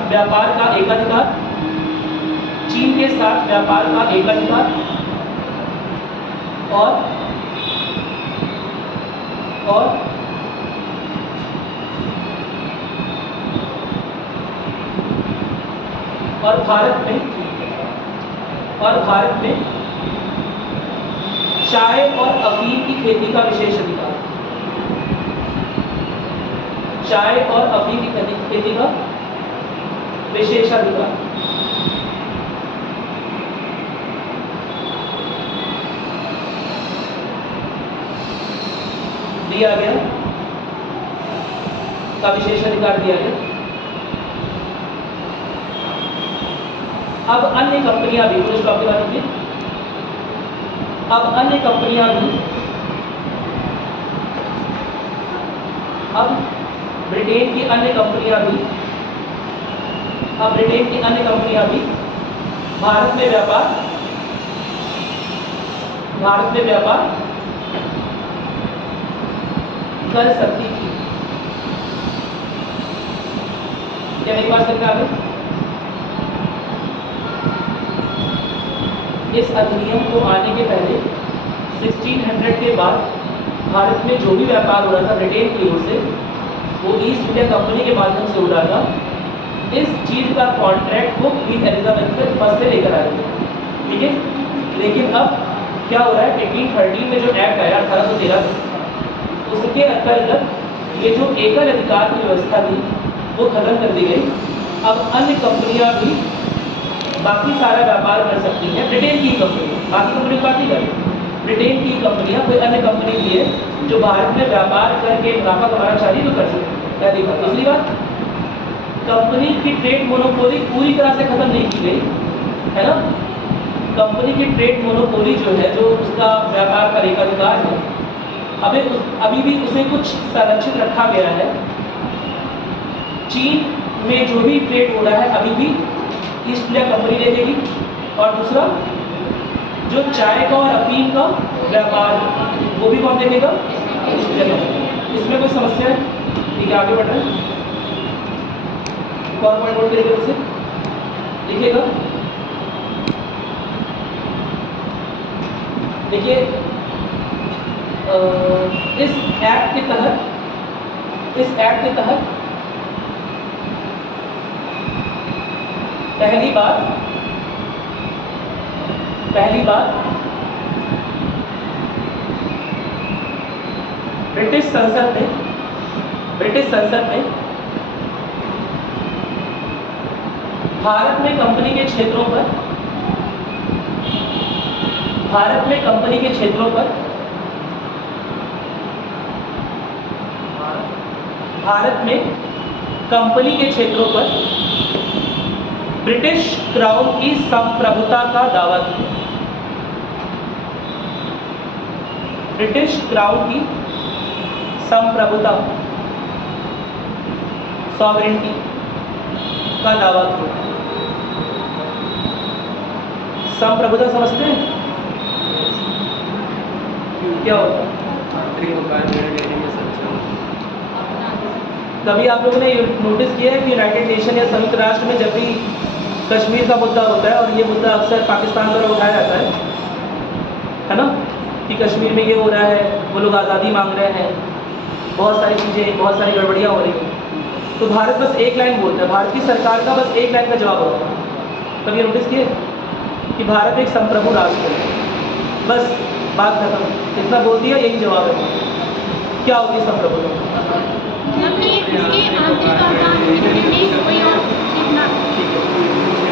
व्यापार का एकाधिकार और भारत में चाय और अफीम की खेती का विशेष अधिकार। चाय और अफीम की खेती का विशेषाधिकार। दिया गया का विशेषाधिकार दिया गया। अब अन्य कंपनियां भी, पुलिस आपके बात की, अब अन्य कंपनियां भी, अब ब्रिटेन की अन्य कंपनियां भी भारत में व्यापार कर सकती थी। क्या मेरी बात समझ आ गई? इस अधिनियम को आने के पहले 1600 के बाद भारत में जो भी व्यापार हो रहा था ब्रिटेन की ओर से, वो ईस्ट इंडिया कंपनी के माध्यम से हो रहा था। इस चीज़ का कॉन्ट्रैक्ट वो क्वीन एलिजाबेथ फर्स्ट से लेकर आ रही है। ठीक है, लेकिन अब क्या हो रहा है, 1813 में जो एक्ट आया 1813, उसके अंतर्गत ये जो एकल अधिकार की व्यवस्था थी वो खत्म कर दी गई। अब अन्य कंपनियां भी बाकी सारा व्यापार कर सकती हैं। ब्रिटेन की कंपनी, बाकी कंपनी की बात नहीं कर रही, ब्रिटेन की कंपनियां कोई अन्य कंपनी भी है जो भारत में व्यापार करके मुनाफा कमाना चाह रही तो कर सकती है। पहली बात। दूसरी बात, कंपनी की ट्रेड मोनोपोली पूरी तरह से खत्म नहीं की गई, है ना। कंपनी की ट्रेड मोनोपोली जो है, जो उसका व्यापार का एकाधिकार है, अभी भी उसे कुछ संरक्षित रखा गया है। चीन में जो भी ट्रेड हो रहा है अभी भी ईस्ट इंडिया कंपनी देखेगी। और दूसरा, जो चाय का और अफीम का व्यापार वो भी कौन देखेगा, ईस्ट इंडिया कंपनी। इसमें कोई समस्या है? ठीक है, आगे बढ़ रहे हैं। कौन पॉइंट नोट करेगा उसे लिखेगा। देखिए, इस एक्ट के तहत पहली बात ब्रिटिश संसद ने भारत में कंपनी के क्षेत्रों पर ब्रिटिश क्राउन की संप्रभुता का दावा किया। ब्रिटिश क्राउन की संप्रभुता सॉवरेनिटी का दावा किया। संप्रभुता समझते हैं क्या होता है? कभी आप लोगों ने नोटिस किया है कि यूनाइटेड नेशन या संयुक्त राष्ट्र में जब भी कश्मीर का मुद्दा होता है, और ये मुद्दा अक्सर पाकिस्तान द्वारा उठाया जाता है ना, कि कश्मीर में ये हो रहा है, वो लोग आज़ादी मांग रहे हैं, बहुत सारी चीज़ें, बहुत सारी गड़बड़ियाँ हो रही हैं, तो भारत बस एक लाइन बोलता है, भारत की सरकार का बस एक लाइन का जवाब होता है। कभी नोटिस किए कि भारत एक संप्रभु राष्ट्र है, बस बात खत्म, इतना बोल दिया, यही जवाब है। क्या होती है संप्रभुता?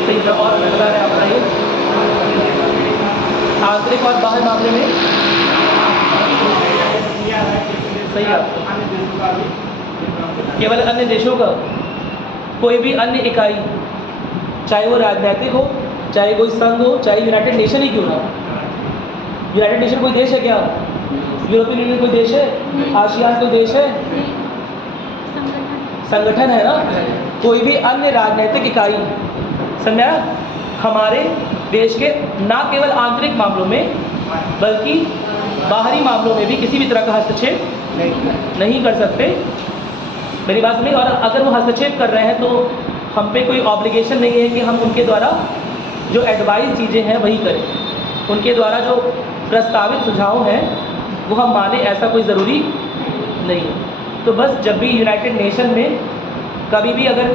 सही है, और बता रहे आप बताइए, आंतरिक और बाहर मामले में सही है आपको, केवल अन्य देशों का कोई भी अन्य इकाई, चाहे वो राजनीतिक हो, चाहे कोई संघ हो, चाहे यूनाइटेड नेशन ही क्यों ना हो। यूनाइटेड नेशन कोई देश है क्या? यूरोपियन यूनियन कोई देश है? आसियान कोई देश है? संगठन है ना। कोई भी अन्य राजनीतिक इकाई, समझा, हमारे देश के ना केवल आंतरिक मामलों में बल्कि बाहरी मामलों में भी किसी भी तरह का हस्तक्षेप नहीं कर सकते। मेरी बात सुनिए, और अगर वो हस्तक्षेप कर रहे हैं तो हम पे कोई ऑब्लिगेशन नहीं है कि हम उनके द्वारा जो एडवाइस चीज़ें हैं वही करें, उनके द्वारा जो प्रस्तावित सुझाव हैं वो हम माने, ऐसा कोई ज़रूरी नहीं है। तो बस जब भी यूनाइटेड नेशन में कभी भी अगर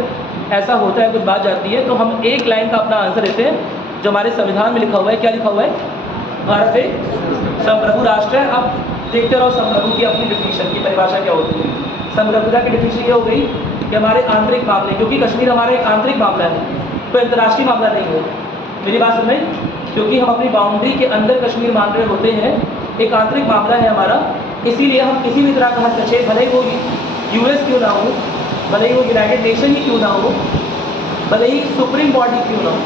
ऐसा होता है, कुछ बात जाती है, तो हम एक लाइन का अपना आंसर देते हैं, जो हमारे संविधान में लिखा हुआ है। क्या लिखा हुआ है? भारत एक संप्रभु राष्ट्र है। अब देखते रहो संप्रभु की अपनी डिफिनीशन की परिभाषा क्या होती है। संप्रभुता की डिफिनीशन ये हो गई कि हमारे आंतरिक मामले, क्योंकि कश्मीर हमारा एक आंतरिक मामला है, कोई अंतर्राष्ट्रीय मामला नहीं है। मेरी बात सुन रहे, क्योंकि हम अपनी बाउंड्री के अंदर कश्मीर मान रहे होते हैं, एक आंतरिक मामला है हमारा, इसीलिए हम किसी भी तरह का हस्तक्षेप, भले ही वो यूएस क्यों ना हो, भले ही वो यूनाइटेड नेशन ही क्यों ना हो, भले ही सुप्रीम बॉडी क्यों ना हो,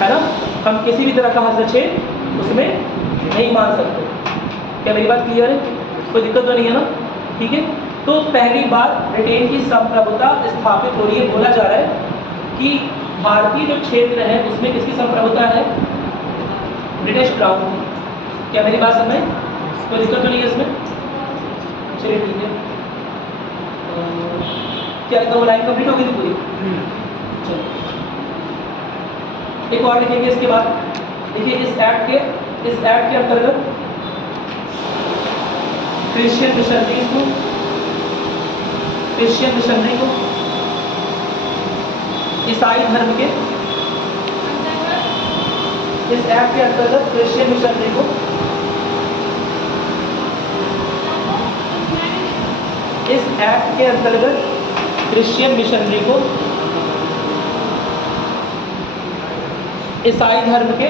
है ना, हम किसी भी तरह का हस्तक्षेप उसमें नहीं मान सकते। क्या मेरी बात क्लियर है? कोई दिक्कत तो नहीं है ना? ठीक है। तो पहली बार ब्रिटेन की संप्रभुता स्थापित हो रही है। बोला जा रहा है कि भारतीय जो क्षेत्र है उसमें किसकी संप्रभुता है? ब्रिटिश क्राउन की। क्या मेरी बात समझ में? कोई दिक्कत तो नहीं है इसमें? चलिए ठीक है। क्या तो लाइन कंप्लीट हो गई थी पूरी? चलिए एक और लिखेंगे इसके बाद। देखिए इस एक्ट के अंतर्गत क्रिश्चियन मिशनरी को ईसाई धर्म के, इस एक्ट के अंतर्गत क्रिश्चियन मिशनरी को, इस एक्ट के अंतर्गत क्रिश्चियन मिशनरी को ईसाई धर्म के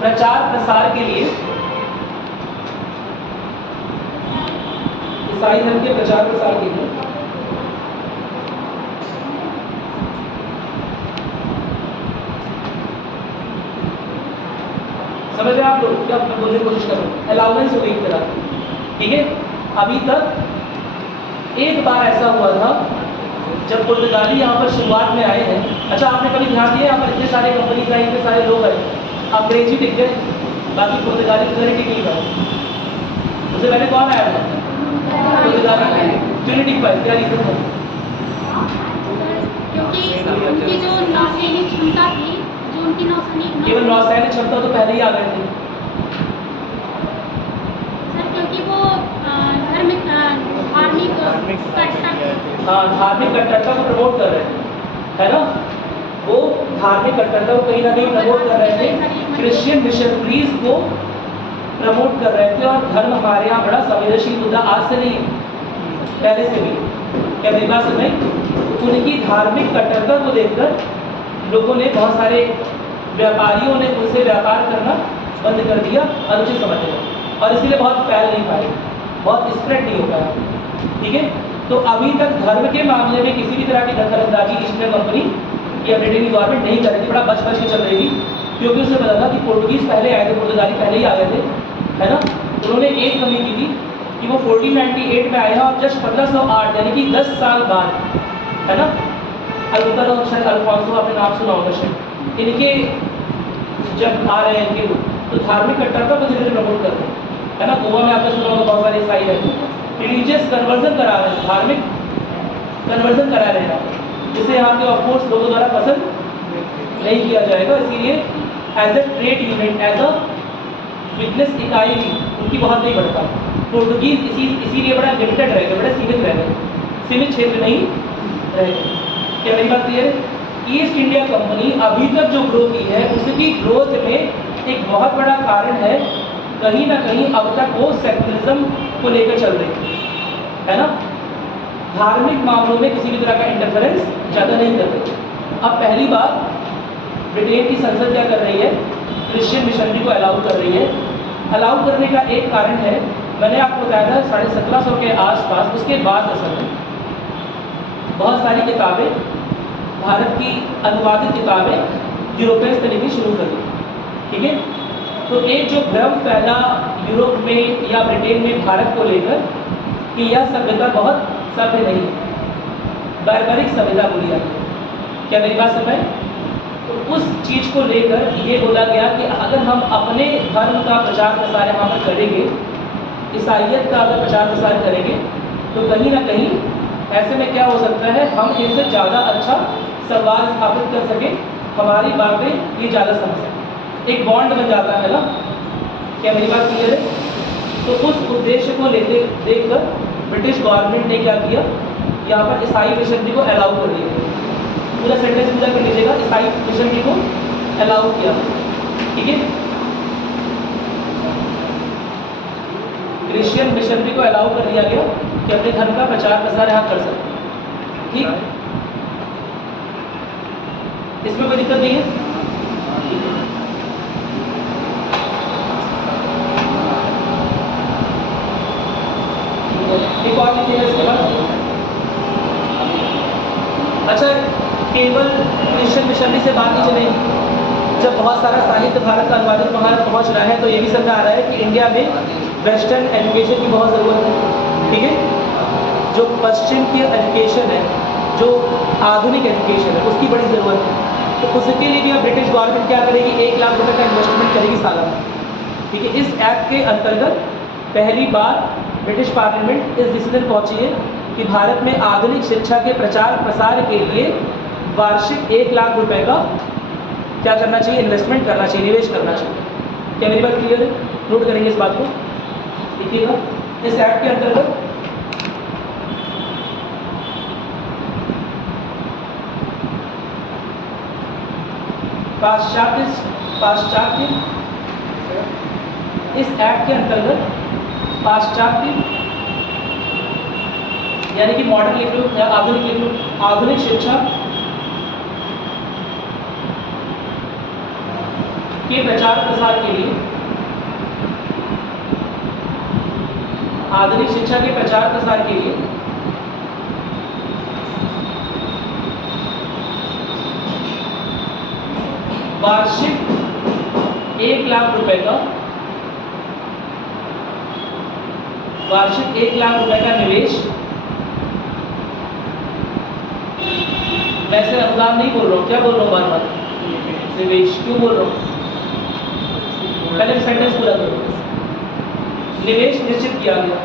प्रचार प्रसार के लिए, ईसाई धर्म के प्रचार प्रसार के लिए समझ रहे आप लोग? क्या बोलने की कोशिश करो, अलाउंस हो गई तरह, ठीक है। अभी तक एक बार ऐसा हुआ था जब पुर्तगाली यहाँ पर शुरुआत में आए हैं। अच्छा, आपने कभी ध्यान दिया यहाँ पर इतने सारे कंपनीज आए, इतने सारे लोग आए, अंग्रेजी टिक गए, बाकी पुर्तगाली किधर टिक नहीं था। उससे पहले कौन आया था? पुर्तगाली। क्यों नहीं टिक पाए? क्या रीजन था? क्योंकि उनकी जो नौसैनिक क्षमता थी, जो उनकी नौसैनिक केवल नौसैनिक क्षमता तो पहले ही आ गए थे सर, क्योंकि वो धार्मिक कट्टरता को प्रमोट कर रहे थे, है ना। वो धार्मिक कट्टरता को कहीं ना कहीं प्रमोट कर रहे थे, क्रिश्चियन मिशनरीज को प्रमोट कर रहे थे। और धर्म हमारे यहाँ बड़ा संवेदनशील मुद्दा, आज से नहीं पहले से भी। क्या मेरी बात सुन रहे? उनकी धार्मिक कट्टरता को देखकर लोगों ने, बहुत सारे व्यापारियों ने उनसे व्यापार करना बंद कर दिया, अनुचित समझने, और इसीलिए बहुत फैल नहीं पाए, बहुत स्प्रेड नहीं हो पाया, ठीक है। तो अभी तक धर्म के मामले में किसी भी तरह की दखलअंदाजी ईस्ट इंडिया कंपनी या ब्रिटेन की गवर्नमेंट नहीं कर रही थी, बड़ा बच के चल रही थी, क्योंकि उसने पता था कि पोर्टुगीज पहले आए थे, पुर्तगाली पहले ही आ गए थे, है ना। उन्होंने एक कमी की थी कि वो 1498 में आए हैं और जस्ट 1508 यानी कि 10 साल बाद, है ना, अल्फांसो आपने नाम सुना होगा शायद, इनके जब आ रहे हैं इनके तो धार्मिक कट्टरता को धीरे धीरे प्रमोट कर रहे हैं, है ना। गोवा में आपने सुना होगा बहुत सारे ईसाई रहते हैं, रिलीजियस कन्वर्जन करा रहे हैं, धार्मिक कन्वर्जन करा रहे हैं, जिसे यहाँ के ऑफकोर्स लोगों द्वारा पसंद नहीं किया जाएगा। इसीलिए as a trade unit, as a business इकाई भी उनकी बहुत नहीं बढ़ता। पोर्टुगीज इसीलिए बड़ा लिमिटेड रहेगा, बड़ा सीमित रहेगा, सीमित क्षेत्र नहीं रहेगा। क्या मेरी बात क्लियर है? ईस्ट इंडिया कंपनी अभी तक जो ग्रो की है उसकी ग्रोथ में एक बहुत बड़ा कारण है, कहीं ना कहीं अब तक वो सेक्युलरिज्म को लेकर चल रही है ना, धार्मिक मामलों में किसी भी तरह का इंटरफेरेंस ज़्यादा नहीं कर रही। अब पहली बार ब्रिटेन की संसद क्या कर रही है, क्रिश्चियन मिशनरी को अलाउ कर रही है। अलाउ करने का एक कारण है, मैंने आपको बताया था 1750 के आसपास, उसके बाद असल में बहुत सारी किताबें, भारत की अनुवादित किताबें यूरोपियंस ने लिखनी शुरू कर दी, ठीक है। तो एक जो भ्रम फैला यूरोप में या ब्रिटेन में भारत को लेकर कि यह सभ्यता बहुत सभ्य नहीं है, बारबारिक सभ्यता बोली जाती है। क्या मेरी बात समझ? तो उस चीज़ को लेकर ये बोला गया कि अगर हम अपने धर्म का प्रचार प्रसार यहाँ पर करेंगे, ईसाइयत का अगर प्रचार प्रसार करेंगे, तो कहीं ना कहीं ऐसे में क्या हो सकता है, हम इनसे ज़्यादा अच्छा संवाद स्थापित कर सकें, हमारी बातें ये ज़्यादा समझ सकें, एक बॉन्ड बन जाता है ना। क्या मेरी बात क्लियर है? तो उस उद्देश्य को लेकर देखकर ब्रिटिश गवर्नमेंट ने क्या किया, यहाँ पर ईसाई मिशनरी को अलाउ कर दिया। पूरा सेंटेंस पूरा कर लीजिएगा, ईसाई मिशनरी को अलाउ किया, ठीक है। क्रिश्चियन मिशनरी को अलाउ कर दिया गया कि अपने धर्म का प्रचार प्रसार यहाँ कर सकते, ठीक। इसमें कोई दिक्कत नहीं है। एक और लिखिएगा इसके बाद। अच्छा, केवल क्रिश्चियन मिशनरी से बात नहीं चलेगी, जब बहुत सारा साहित्य भारत का अनुवादित वहाँ पहुँच रहा है तो ये भी समझ आ रहा है कि इंडिया में वेस्टर्न एजुकेशन की बहुत ज़रूरत है, ठीक है। जो पश्चिम की एजुकेशन है, जो आधुनिक एजुकेशन है, उसकी बड़ी ज़रूरत है। तो उसके लिए भी अब ब्रिटिश गवर्नमेंट क्या करेगी, 1 लाख रुपए का इन्वेस्टमेंट करेगी सालाना, ठीक है। इस एक्ट के अंतर्गत पहली बार ब्रिटिश पार्लियामेंट इस डिसीजन पहुंची है कि भारत में आधुनिक शिक्षा के प्रचार प्रसार के लिए वार्षिक 1 लाख रुपए का क्या करना चाहिए, इन्वेस्टमेंट करना चाहिए, निवेश करना चाहिए। क्या मेरी बात क्लियर है? नोट करेंगे इस बात को, देखिएगा। इस एक्ट के अंतर्गत पाश्चात्य इस एक्ट के अंतर्गत पाश्चात्य यानी कि मॉडर्न लिख लो या आधुनिक लिख लो, आधुनिक शिक्षा के प्रचार प्रसार के लिए, आधुनिक शिक्षा के प्रचार प्रसार के लिए वार्षिक 1 लाख रुपए का, वार्षिक 1 लाख रुपए का निवेश। वैसे अनुदान नहीं बोल रहा हूँ, क्या बोल रहा हूँ बार बार, निवेश। क्यों बोल रहा हूँ? पहले सेंटेंस पूरा करो। निवेश निश्चित किया गया,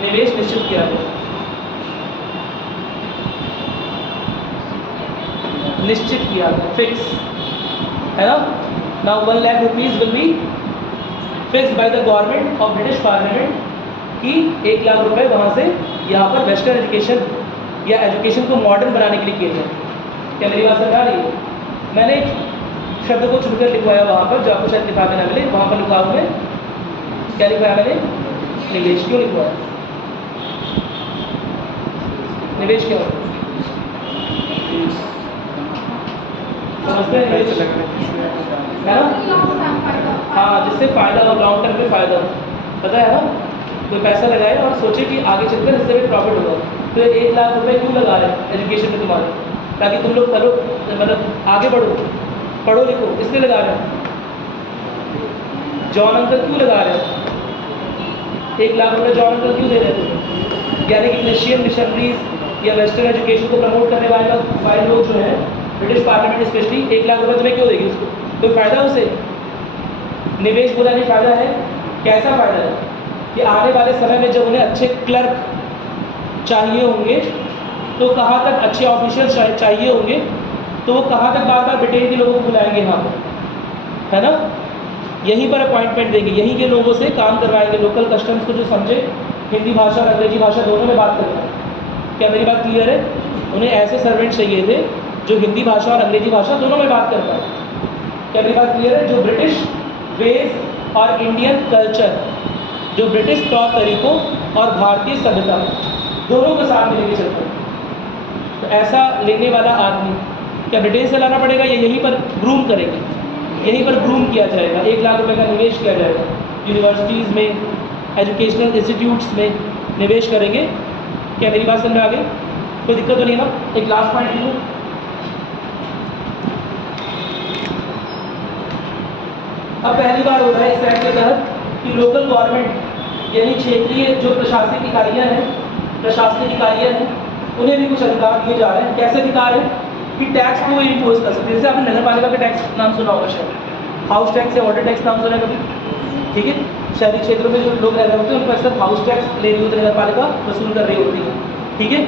निवेश निश्चित किया गया, निश्चित किया गया, फिक्स है ना। Now 1 lakh rupees will be fixed by the government of British parliament कि 1 लाख रुपए वहाँ से यहाँ पर वेस्टर्न एजुकेशन या एजुकेशन को मॉडर्न बनाने के लिए किए जाए। क्या मेरी बात समझ आ रही है? मैंने शब्द को चुनकर लिखवाया वहाँ पर, जो आपको शायद किताबें ना मिले, वहाँ पर लिखा हुआ है, क्या लिखवाया मैंने, निवेश। क्यों लिखवाया निवेश? क्या होता समझते हैं निवेश है ना? हाँ, जिससे फायदा हो, लॉन्ग टर्म में फायदा हो, पता है ना। कोई पैसा लगाए और सोचे कि आगे चलकर इससे भी प्रॉफिट होगा, तो 1 लाख रुपए क्यों लगा रहे हैं एजुकेशन में तुम्हारे, ताकि तुम लोग करो, मतलब आगे बढ़ो, पढ़ो लिखो, इसलिए लगा रहे हैं। जॉन अंकल क्यों लगा रहे हैं? 1 लाख रुपये जॉन अंकल क्यों दे रहे हैं तुम्हें? यानी कि क्रिश्चियन मिशनरीज या वेस्टर्न एजुकेशन को प्रमोट करने वाले लोग जो हैं ब्रिटिश पार्लियामेंट स्पेशली 1 लाख रुपये तुम्हें क्यों देगी उसको? कोई फ़ायदा उसे? निवेश बोला नहीं फ़ायदा है। कैसा फ़ायदा है कि आने वाले समय में जब उन्हें अच्छे क्लर्क चाहिए होंगे तो कहाँ तक अच्छे ऑफिशियल चाहिए होंगे तो वो कहाँ तक बार बार ब्रिटेन के लोगों को बुलाएंगे यहाँ पर, है ना? यहीं पर अपॉइंटमेंट देंगे, यहीं के लोगों से काम करवाएंगे, लोकल कस्टम्स को जो समझे हिंदी भाषा और अंग्रेजी भाषा दोनों में बात करना है। क्या मेरी बात क्लियर है? उन्हें ऐसे सर्वेंट चाहिए थे जो हिंदी भाषा और अंग्रेजी भाषा दोनों में बात करता है। क्या मेरी बात क्लियर है? जो ब्रिटिश वेज और इंडियन कल्चर, जो ब्रिटिश तौर तरीकों और भारतीय सभ्यता दोनों को साथ में लेके चलता है। तो ऐसा लेने वाला आदमी क्या ब्रिटेन से लाना पड़ेगा या यहीं पर ग्रूम करेंगे? यहीं पर ग्रूम किया जाएगा, 1 लाख रुपए का निवेश किया जाएगा, यूनिवर्सिटीज़ में, एजुकेशनल इंस्टीट्यूट्स में निवेश करेंगे। क्या मेरी बात समझ में आ गई? कोई दिक्कत तो नहीं ना? एक लास्ट पॉइंट लिखूँ, अब पहली बार हो रहा है इस एक्ट के तहत कि लोकल गवर्नमेंट यानी क्षेत्रीय जो प्रशासनिक इकाइयाँ हैं उन्हें भी कुछ अधिकार दिए जा रहे हैं। कैसे अधिकार है कि टैक्स को इम्पोज कर सकते हैं। जैसे आपने नगर पालिका का टैक्स नाम सुना होगा शायद, हाउस टैक्स या वाटर टैक्स नाम सुना है कभी? ठीक है, शहरी क्षेत्रों में जो लोग रह रहे होते हैं उनको अक्सर हाउस टैक्स ले रही होती है, नगर पालिका वसूल कर रही होती है। ठीक है,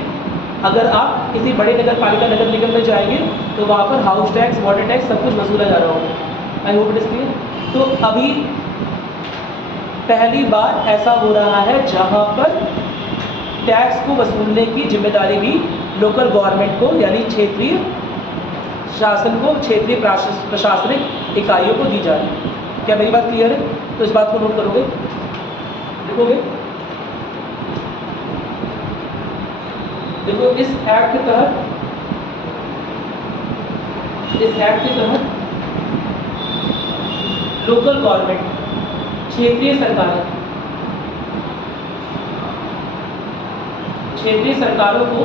अगर आप किसी बड़े नगर पालिका नगर निगम में जाएंगे तो वहाँ पर हाउस टैक्स, वाटर टैक्स सब कुछ वसूला जा रहा होगा। I hope it is clear. तो अभी पहली बार ऐसा हो रहा है जहाँ पर टैक्स को वसूलने की जिम्मेदारी भी लोकल गवर्नमेंट को यानी क्षेत्रीय शासन को, क्षेत्रीय प्रशासनिक इकाइयों को दी जा रही है। क्या मेरी बात क्लियर है? तो इस बात को नोट करोगे, लिखोगे। देखो इस एक्ट के तहत लोकल गवर्नमेंट, क्षेत्रीय सरकारों को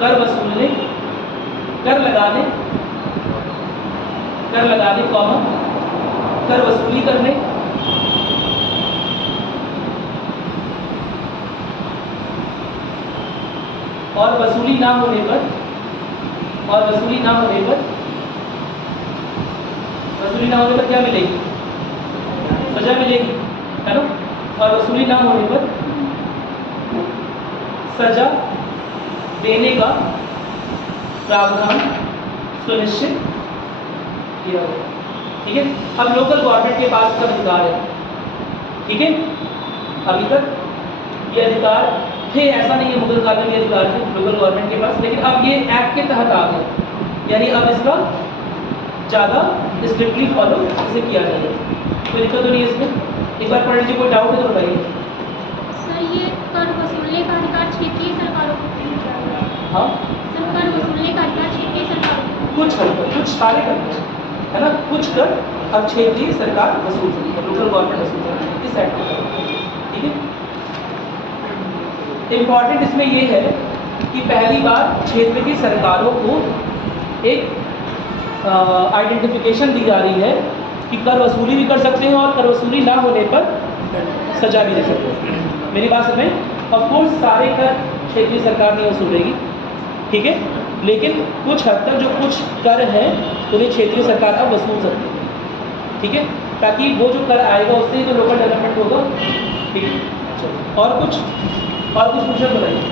कर वसूलने, कर लगाने, कर वसूली करने और वसूली ना होने पर क्या मिलेगी? सजा मिलेगी, है ना? और वसूली ना होने पर सजा देने का प्रावधान सुनिश्चित किया गया। ठीक है, अब लोकल गवर्नमेंट के पास सब अधिकार है। ठीक है, अभी तक ये अधिकार थे, ऐसा नहीं है मुगल काल में ये अधिकार थे लोकल गवर्नमेंट के पास, लेकिन अब ये एक्ट के तहत आ गए, यानी अब इसका ज़्यादा स्ट्रिक्टली फॉलो इसे किया जाएगा। कोई दिक्कत तो नहीं है इसमें? एक बार पढ़ लीजिए, कोई डाउट है तो बताइए। सर ये कर वसूलने का अधिकार क्षेत्रीय सरकारों को दिया जाएगा। हाँ, सर कर वसूलने का अधिकार क्षेत्रीय सरकारों को, कुछ कर, कुछ सारे करते हैं, है ना? कुछ कर अब क्षेत्रीय सरकार वसूल सकती है, लोकल गवर्नमेंट वसूल सकती है इस एक्ट के तहत। ठीक है, इम्पॉर्टेंट इसमें ये है कि पहली बार क्षेत्र की सरकारों को एक आइडेंटिफिकेशन दी जा रही है कि कर वसूली भी कर सकते हैं और कर वसूली ना होने पर सजा भी दे सकते हैं। मेरी बात समझ में? ऑफकोर्स सारे कर क्षेत्रीय सरकार नहीं वसूलेगी, ठीक है, लेकिन कुछ हद तक जो कुछ कर हैं उन्हें क्षेत्रीय सरकार अब वसूल सकती है। ठीक है, ताकि वो जो कर आएगा उससे ही तो लोकल डेवलपमेंट होगा। ठीक है, और कुछ क्वेश्चन बताइए।